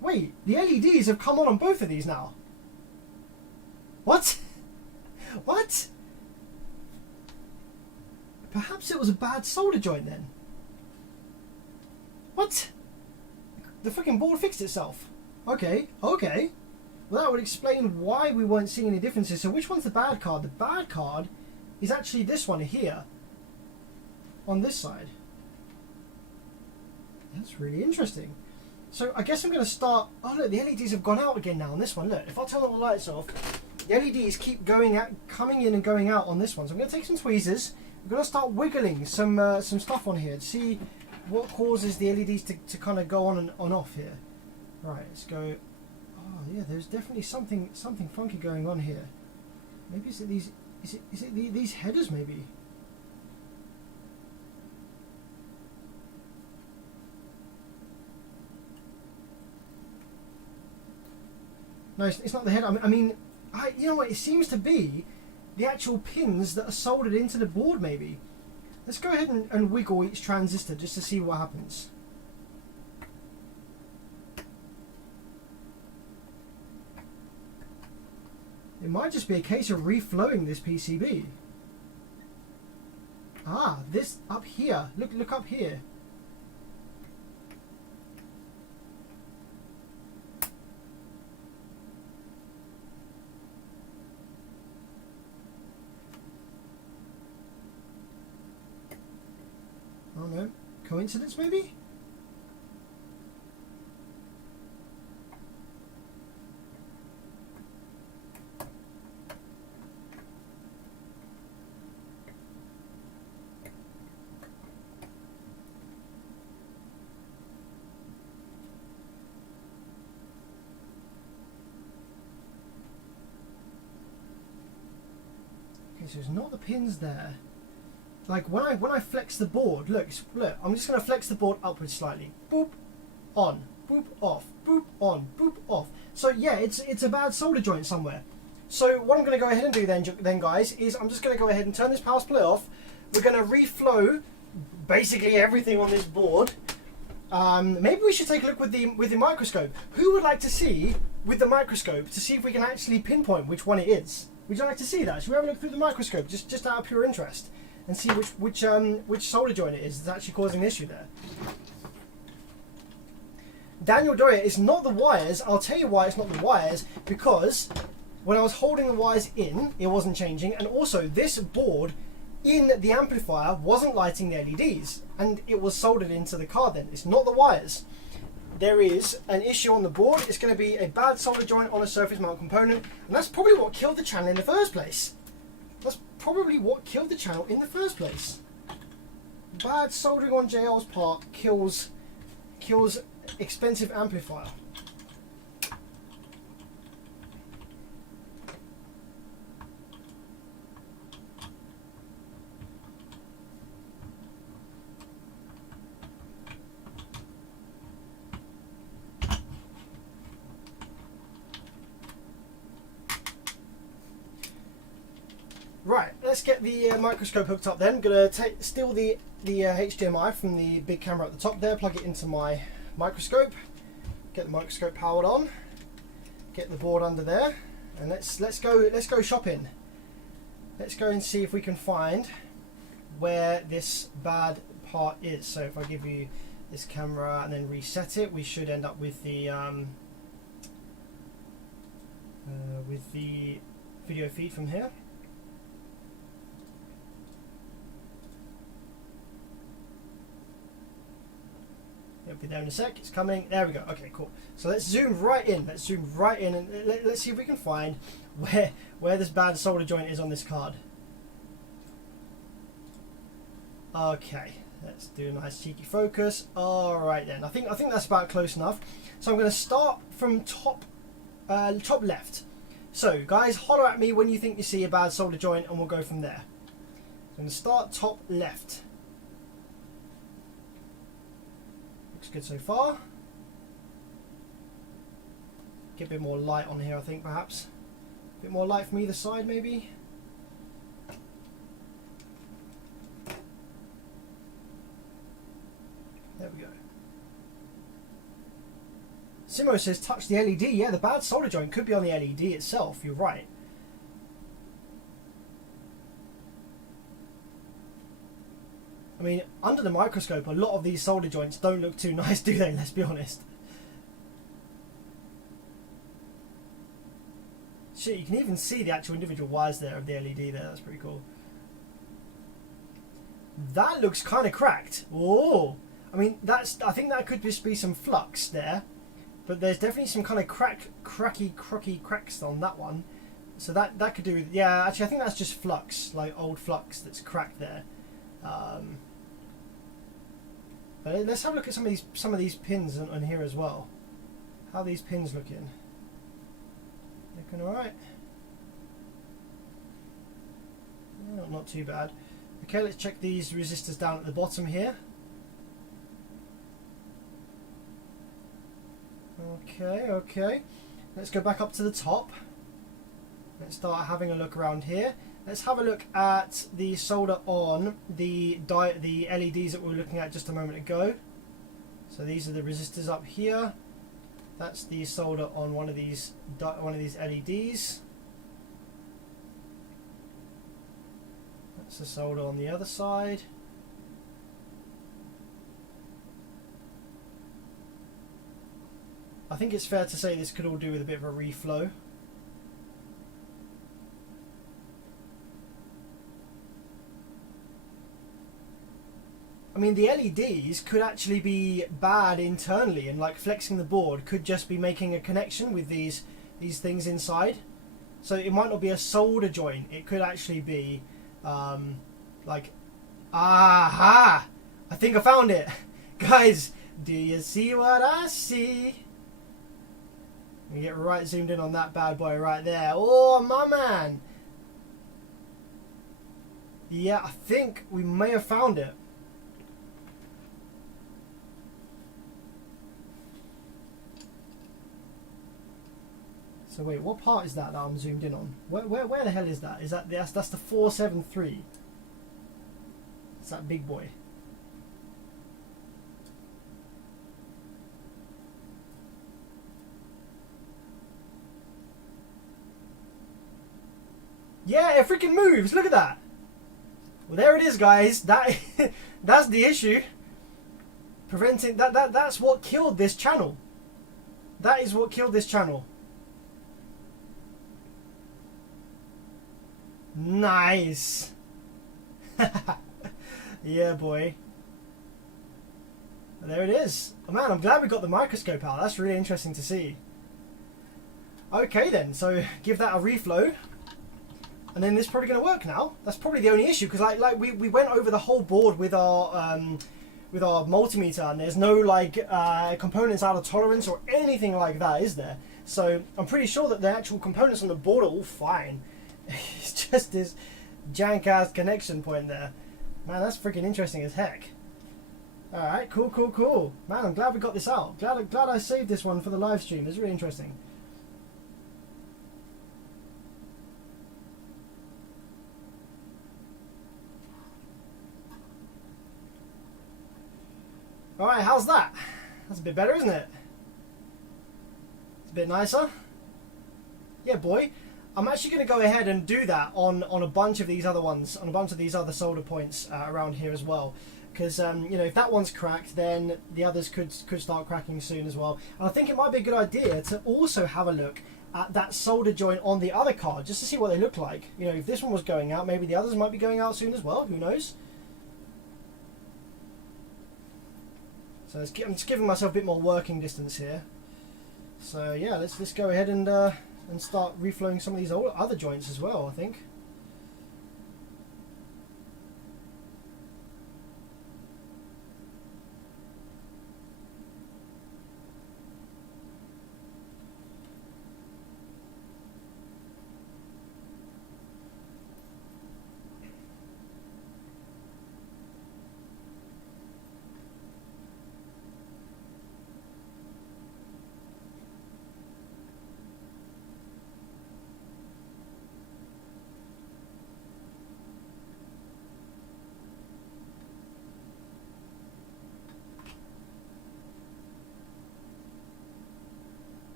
Wait, the LEDs have come on both of these now. What? What? Perhaps it was a bad solder joint then. What? The freaking board fixed itself. Okay, okay. Well, that would explain why we weren't seeing any differences. So which one's the bad card? The bad card is actually this one here. On this side. That's really interesting. So I guess I'm going to start... Oh look, the LEDs have gone out again now on this one. Look, if I turn all the lights off, the LEDs keep coming in and going out on this one. So I'm going to take some tweezers. I'm going to start wiggling some stuff on here to see what causes the LEDs to kind of go on and on off here. Right, let's go... Oh yeah, there's definitely something funky going on here. Maybe is it these... Is it these headers maybe? No, it's not the head. I mean, you know what? It seems to be the actual pins that are soldered into the board, maybe. Let's go ahead and wiggle each transistor just to see what happens. It might just be a case of reflowing this PCB. Ah, this up here. Look up here. Oh no, coincidence maybe? Okay, so it's not the pins there. Like when I flex the board, look, I'm just going to flex the board upwards slightly. Boop, on, boop, off, boop, on, boop, off. So yeah, it's a bad solder joint somewhere. So what I'm going to go ahead and do then guys, is I'm just going to go ahead and turn this power supply off. We're going to reflow basically everything on this board. Maybe we should take a look with the microscope. Who would like to see with the microscope to see if we can actually pinpoint which one it is? Would you like to see that? Should we have a look through the microscope just out of pure interest? And see which solder joint it is that's actually causing the issue there. Daniel Doyer, it's not the wires. I'll tell you why it's not the wires. Because when I was holding the wires in, it wasn't changing. And also, this board in the amplifier wasn't lighting the LEDs, and it was soldered into the card then. It's not the wires. There is an issue on the board. It's going to be a bad solder joint on a surface mount component, and that's probably what killed the channel in the first place. That's probably what killed the channel in the first place. Bad soldering on JL's part kills expensive amplifier. Right, let's get the microscope hooked up then. I'm going to steal the HDMI from the big camera at the top there, plug it into my microscope, get the microscope powered on, get the board under there, and let's go shopping. Let's go and see if we can find where this bad part is. So if I give you this camera and then reset it, we should end up with the video feed from here. It'll be there in a sec. It's coming. There we go. Okay, cool. So let's zoom right in. Let's zoom right in, and let's see if we can find where this bad solder joint is on this card. Okay, let's do a nice cheeky focus. All right then. I think that's about close enough. So I'm going to start from top left. So guys, holler at me when you think you see a bad solder joint, and we'll go from there. So I'm going to start top left. Looks good so far. Get a bit more light on here, I think, perhaps. A bit more light from either side, maybe. There we go. Simo says, touch the LED. Yeah, the bad solder joint could be on the LED itself. You're right. I mean, under the microscope, a lot of these solder joints don't look too nice, do they? Let's be honest. Shit, you can even see the actual individual wires there of the LED there. That's pretty cool. That looks kind of cracked. Oh, I mean, I think that could just be some flux there, but there's definitely some kind of cracky cracks on that one. So that could do with, yeah. Actually, I think that's just flux, like old flux that's cracked there. But let's have a look at some of these pins on here as well. How are these pins looking? Looking all right. Oh, not too bad. Okay, let's check these resistors down at the bottom here. Okay. Let's go back up to the top. Let's start having a look around here. Let's have a look at the solder on the LEDs that we were looking at just a moment ago. So these are the resistors up here. That's the solder on one of these LEDs. That's the solder on the other side. I think it's fair to say this could all do with a bit of a reflow. I mean, the LEDs could actually be bad internally, and like flexing the board could just be making a connection with these things inside. So it might not be a solder joint. It could actually be like, aha! I think I found it. Guys, do you see what I see? We get right zoomed in on that bad boy right there. Oh, my man. Yeah, I think we may have found it. So wait, what part is that I'm zoomed in on? Where the hell is that? Is that's the 473? It's that big boy. Yeah, it freaking moves. Look at that. Well, there it is, guys. That's the issue. Preventing that's what killed this channel. That is what killed this channel. Nice. Yeah, boy. And there it is. Oh, man, I'm glad we got the microscope out. That's really interesting to see. Okay then, so give that a reflow. And then this is probably going to work now. That's probably the only issue, because like we went over the whole board with our multimeter, and there's no like components out of tolerance or anything like that, is there? So I'm pretty sure that the actual components on the board are all fine. It's just this jank-ass connection point there. Man, that's freaking interesting as heck. Alright, cool. Man, I'm glad we got this out. Glad I saved this one for the live stream. It's really interesting. Alright, how's that? That's a bit better, isn't it? It's a bit nicer. Yeah, boy. I'm actually going to go ahead and do that on a bunch of these other ones, on a bunch of these other solder points around here as well. Because, you know, if that one's cracked, then the others could start cracking soon as well. And I think it might be a good idea to also have a look at that solder joint on the other card, just to see what they look like. You know, if this one was going out, maybe the others might be going out soon as well. Who knows? So I'm just giving myself a bit more working distance here. So yeah, let's go ahead and start reflowing some of these other joints as well, I think.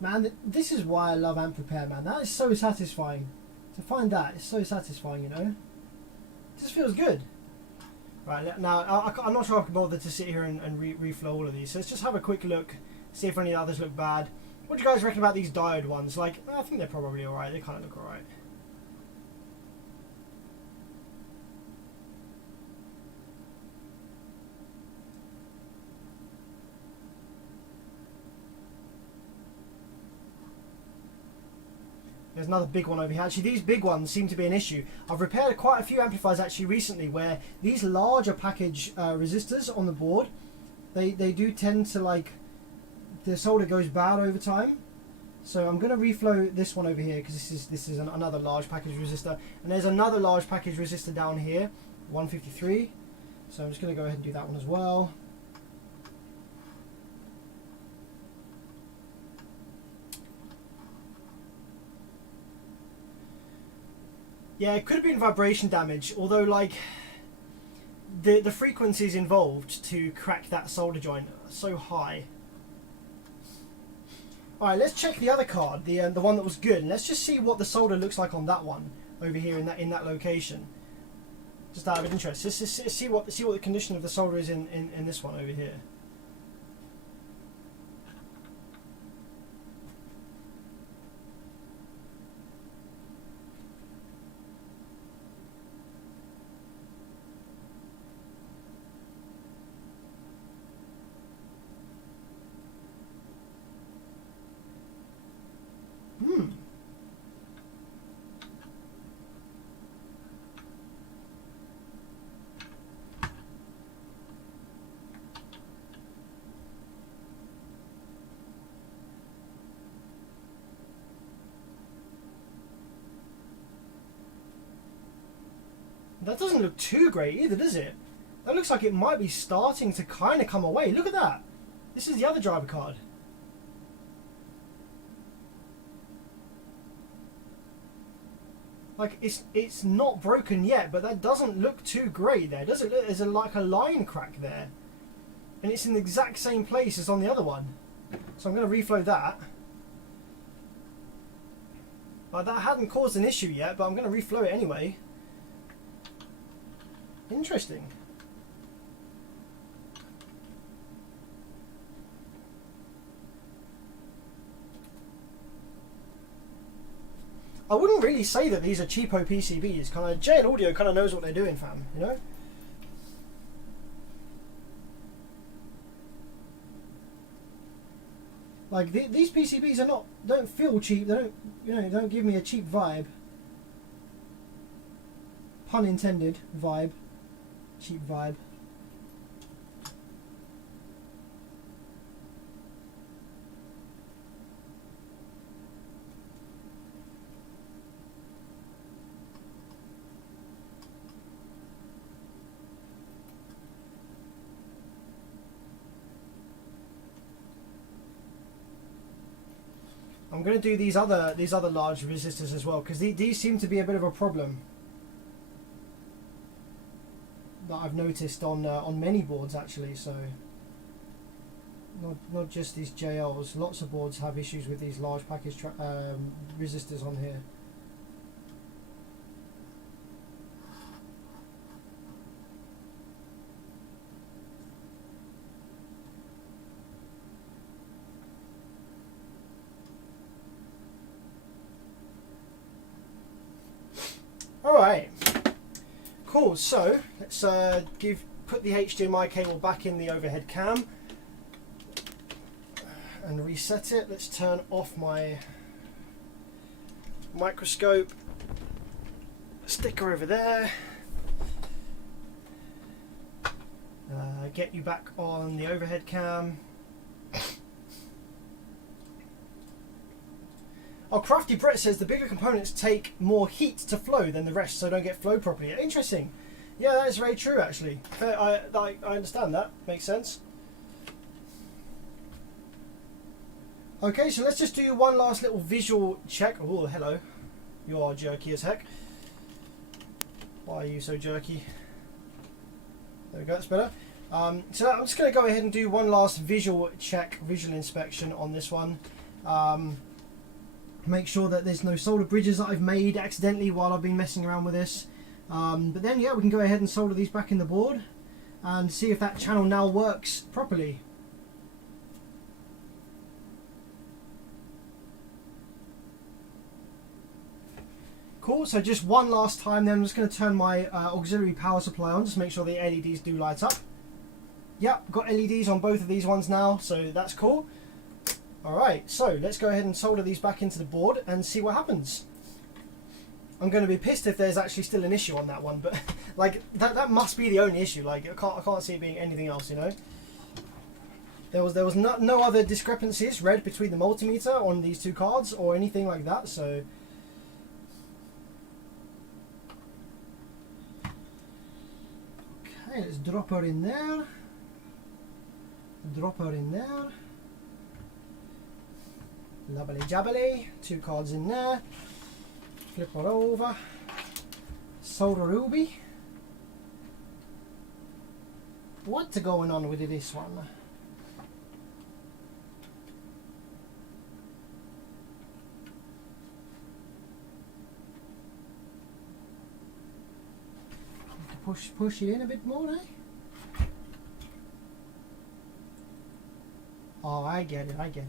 Man, this is why I love Amplifier, man. That is so satisfying. To find that is so satisfying, you know. It just feels good. Right, now I'm not sure I can bother to sit here and reflow all of these. So let's just have a quick look, see if any of the others look bad. What do you guys reckon about these diode ones? Like, I think they're probably alright. They kind of look alright. There's another big one over here. Actually, these big ones seem to be an issue. I've repaired quite a few amplifiers actually recently where these larger package resistors on the board, they do tend to, like, the solder goes bad over time. So I'm going to reflow this one over here because this is another large package resistor. And there's another large package resistor down here, 153. So I'm just going to go ahead and do that one as well. Yeah, it could have been vibration damage, although like the frequencies involved to crack that solder joint are so high. Alright, let's check the other card, the one that was good, and let's just see what the solder looks like on that one over here in that location. Just out of interest, just see what the condition of the solder is in this one over here. That doesn't look too great either, does it? That looks like it might be starting to kind of come away. Look at that. This is the other driver card. Like, it's not broken yet, but that doesn't look too great there, does it? Look, there's like a line crack there. And it's in the exact same place as on the other one. So I'm going to reflow that. Like, that hadn't caused an issue yet, but I'm going to reflow it anyway. Interesting. I wouldn't really say that these are cheapo PCBs. Kind of JN Audio kind of knows what they're doing, fam. You know. Like these PCBs don't feel cheap. They don't, don't give me a cheap vibe. Pun intended. Vibe. Cheap vibe. I'm going to do these other large resistors as well, because these seem to be a bit of a problem that I've noticed on many boards actually. So not just these JLs, lots of boards have issues with these large package resistors on here. Alright, cool. So let's put the HDMI cable back in the overhead cam and reset it. Let's turn off my microscope sticker over there. Get you back on the overhead cam. Oh, Crafty Brett says the bigger components take more heat to flow than the rest, so don't get flow properly. Interesting. Yeah, that is very true, actually. I understand that. Makes sense. Okay, so let's just do one last little visual check. Oh, hello. You are jerky as heck. Why are you so jerky? There we go, that's better. So I'm just going to go ahead and do one last visual check, visual inspection on this one. Make sure that there's no solder bridges that I've made accidentally while I've been messing around with this. But then yeah, we can go ahead and solder these back in the board and see if that channel now works properly. Cool, so just one last time then I'm just going to turn my auxiliary power supply on, just make sure the LEDs do light up. Yep, got LEDs on both of these ones now, so that's cool. Alright, so let's go ahead and solder these back into the board and see what happens. I'm going to be pissed if there's actually still an issue on that one, but like that must be the only issue. Like I can't see it being anything else, you know. There was no other discrepancies read between the multimeter on these two cards or anything like that, so okay, let's drop her in there. Drop her in there. Lubbly jabbly, two cards in there, flip her over, solder ruby. What's going on with this one? Push it in a bit more, eh? Oh, I get it. Okay.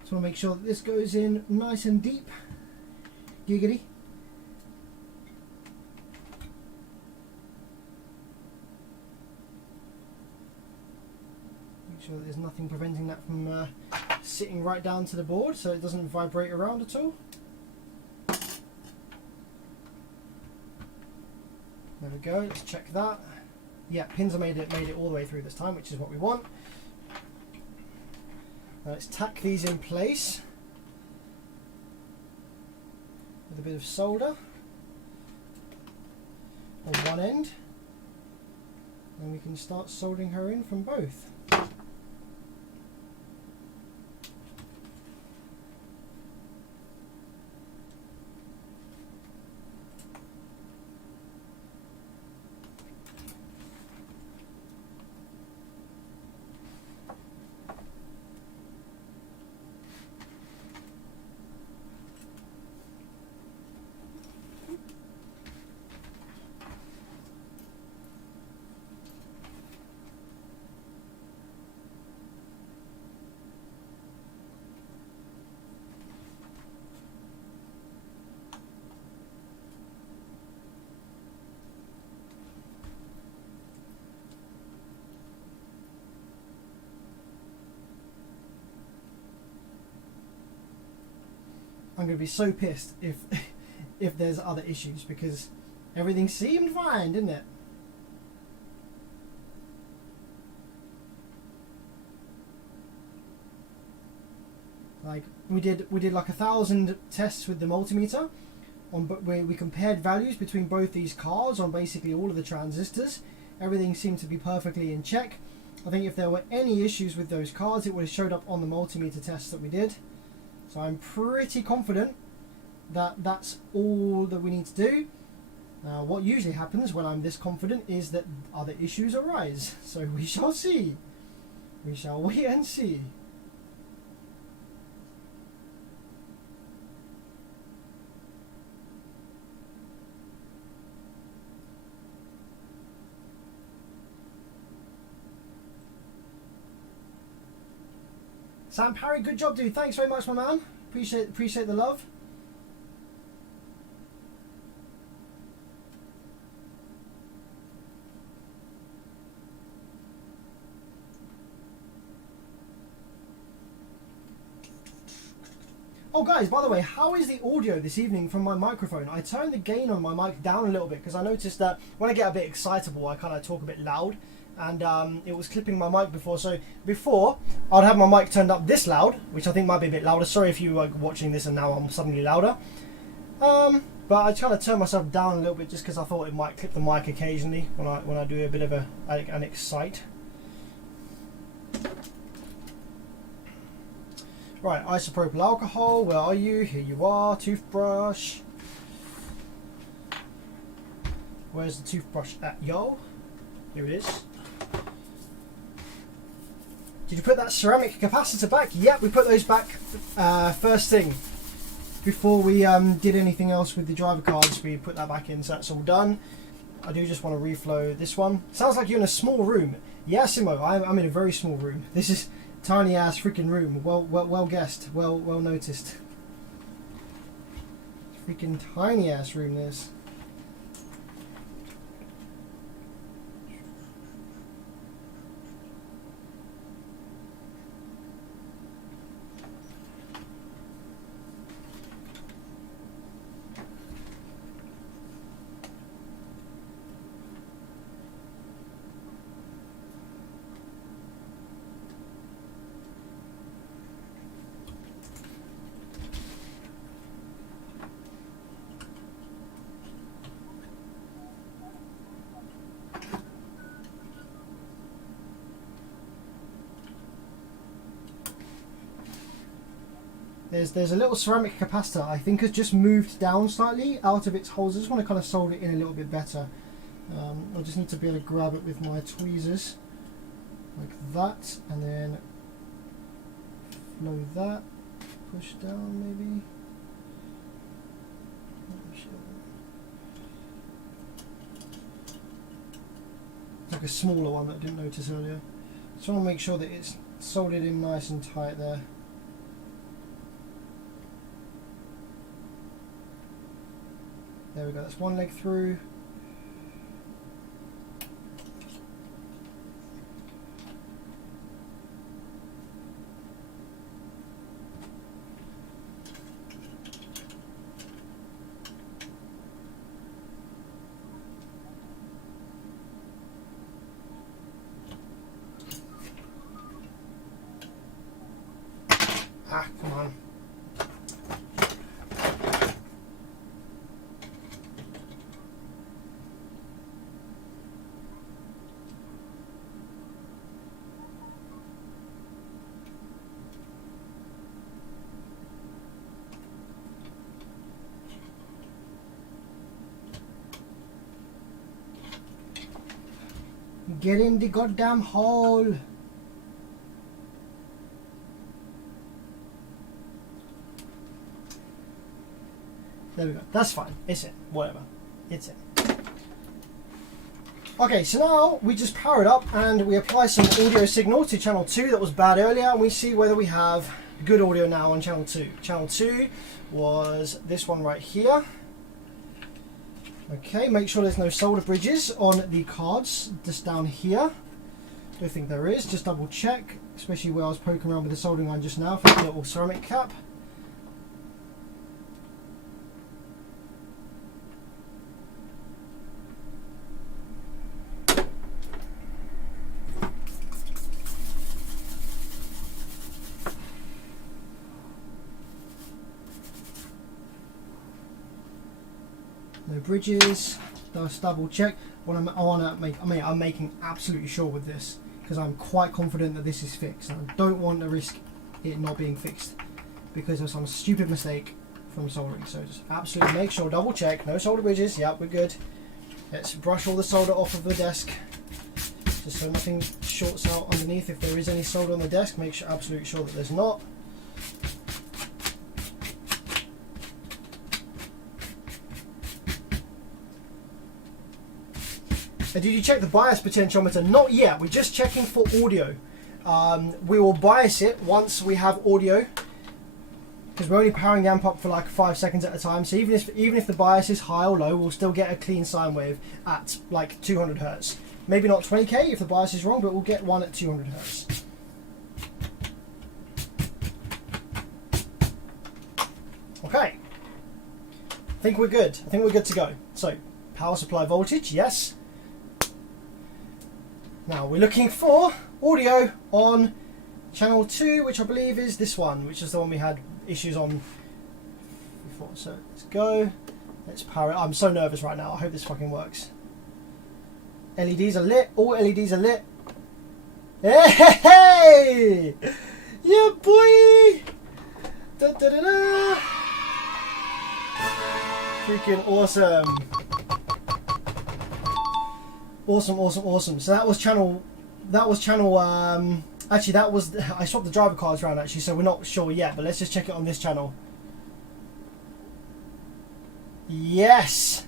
Just want to make sure that this goes in nice and deep. Giggity. Make sure that there's nothing preventing that from sitting right down to the board so it doesn't vibrate around at all. There we go, let's check that. Yeah, pins are made it all the way through this time, which is what we want. Now let's tack these in place with a bit of solder on one end, and we can start soldering her in from both. I'm going to be so pissed if if there's other issues, because everything seemed fine, didn't it? Like we did like 1,000 tests with the multimeter on, but we compared values between both these cards on basically all of the transistors. Everything seemed to be perfectly in check. I think if there were any issues with those cards, it would have showed up on the multimeter tests that we did. So I'm pretty confident that that's all that we need to do. Now, what usually happens when I'm this confident is that other issues arise. So we shall see. We shall wait and see. Sam Parry, good job, dude. Thanks very much, my man. Appreciate the love. Oh, guys, by the way, how is the audio this evening from my microphone? I turned the gain on my mic down a little bit because I noticed that when I get a bit excitable, I kind of talk a bit loud. And it was clipping my mic before. So before, I'd have my mic turned up this loud, which I think might be a bit louder. Sorry if you were watching this and now I'm suddenly louder. But I kind of turned myself down a little bit just because I thought it might clip the mic occasionally when I do a bit of an excite. Right, isopropyl alcohol, where are you? Here you are, toothbrush. Where's the toothbrush at, yo? Here it is. Did you put that ceramic capacitor back? Yep, we put those back first thing. Before we did anything else with the driver cards, we put that back in, so that's all done. I do just want to reflow this one. Sounds like you're in a small room. Yeah, Simo, I'm in a very small room. This is tiny ass freaking room. Well guessed. Well noticed. Freaking tiny ass room this. There's a little ceramic capacitor I think has just moved down slightly out of its holes. I just want to kind of solder it in a little bit better. I just need to be able to grab it with my tweezers like that, and then flow that, push down maybe. It's like a smaller one that I didn't notice earlier. Just want to make sure that it's soldered in nice and tight there. There we go, that's one leg through. Ah, come on. Get in the goddamn hole. There we go. That's fine. It's in. Whatever. It's in. Okay, so now we just power it up and we apply some audio signal to channel 2 that was bad earlier, and we see whether we have good audio now on channel 2. Channel 2 was this one right here. Okay, make sure there's no solder bridges on the cards just down here. Don't think there is, just double check, especially where I was poking around with the soldering iron just now for the little ceramic cap. bridges. Just double check. I'm making absolutely sure with this because I'm quite confident that this is fixed. And I don't want to risk it not being fixed because of some stupid mistake from soldering. So just absolutely make sure, double check, no solder bridges. Yep, we're good. Let's brush all the solder off of the desk just so nothing shorts out underneath. If there is any solder on the desk, make sure absolutely sure that there's not. Did you check the bias potentiometer? Not yet. We're just checking for audio. We will bias it once we have audio, because we're only powering the amp up for like 5 seconds at a time. So even if the bias is high or low, we'll still get a clean sine wave at like 200 hertz. Maybe not 20k if the bias is wrong, but we'll get one at 200 hertz. Okay. I think we're good. I think we're good to go. So power supply voltage, yes. Now we're looking for audio on channel 2, which I believe is this one, which is the one we had issues on before. So let's go. Let's power it. I'm so nervous right now. I hope this fucking works. LEDs are lit. All LEDs are lit. Hey! Yeah, boy! Da, da, da, da. Freaking awesome. Awesome. So that was channel actually that was, I swapped the driver cards around actually, so we're not sure yet, but let's just check it on this channel. Yes,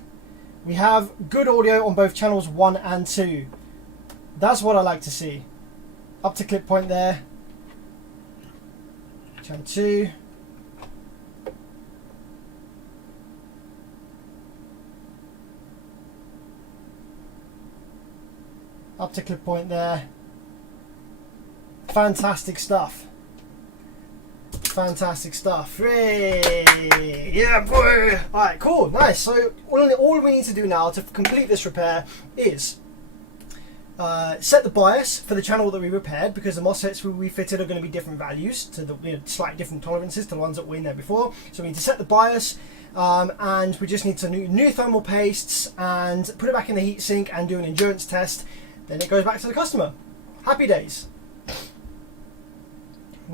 we have good audio on both channels 1 and 2. That's what I like to see. Up to clip point there. Channel 2. Up to clip point there. Fantastic stuff. Fantastic stuff. Hooray! Yeah, boy! Alright, cool, nice. So all we need to do now to complete this repair is set the bias for the channel that we repaired, because the MOSFETs we fitted are going to be different values to the slightly different tolerances to the ones that were in there before. So we need to set the bias, and we just need to new thermal pastes and put it back in the heatsink and do an endurance test. Then it goes back to the customer. Happy days.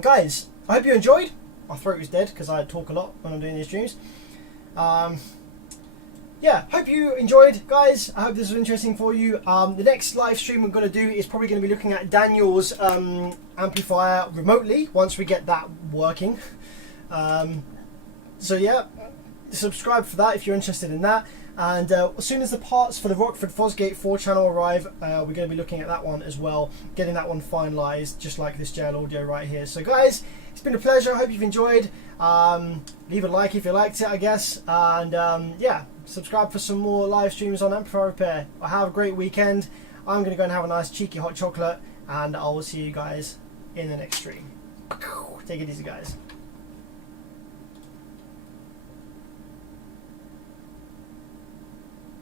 Guys, I hope you enjoyed. My throat is dead because I talk a lot when I'm doing these streams. Yeah, hope you enjoyed, guys. I hope this was interesting for you. The next live stream we're going to do is probably going to be looking at Daniel's amplifier remotely once we get that working. So yeah, subscribe for that if you're interested in that. And as soon as the parts for the Rockford Fosgate 4-channel arrive, we're going to be looking at that one as well, getting that one finalised, just like this JL Audio right here. So guys, it's been a pleasure. I hope you've enjoyed. Leave a like if you liked it, I guess. And yeah, subscribe for some more live streams on Amplifier Repair. Have a great weekend. I'm going to go and have a nice cheeky hot chocolate, and I will see you guys in the next stream. Take it easy, guys.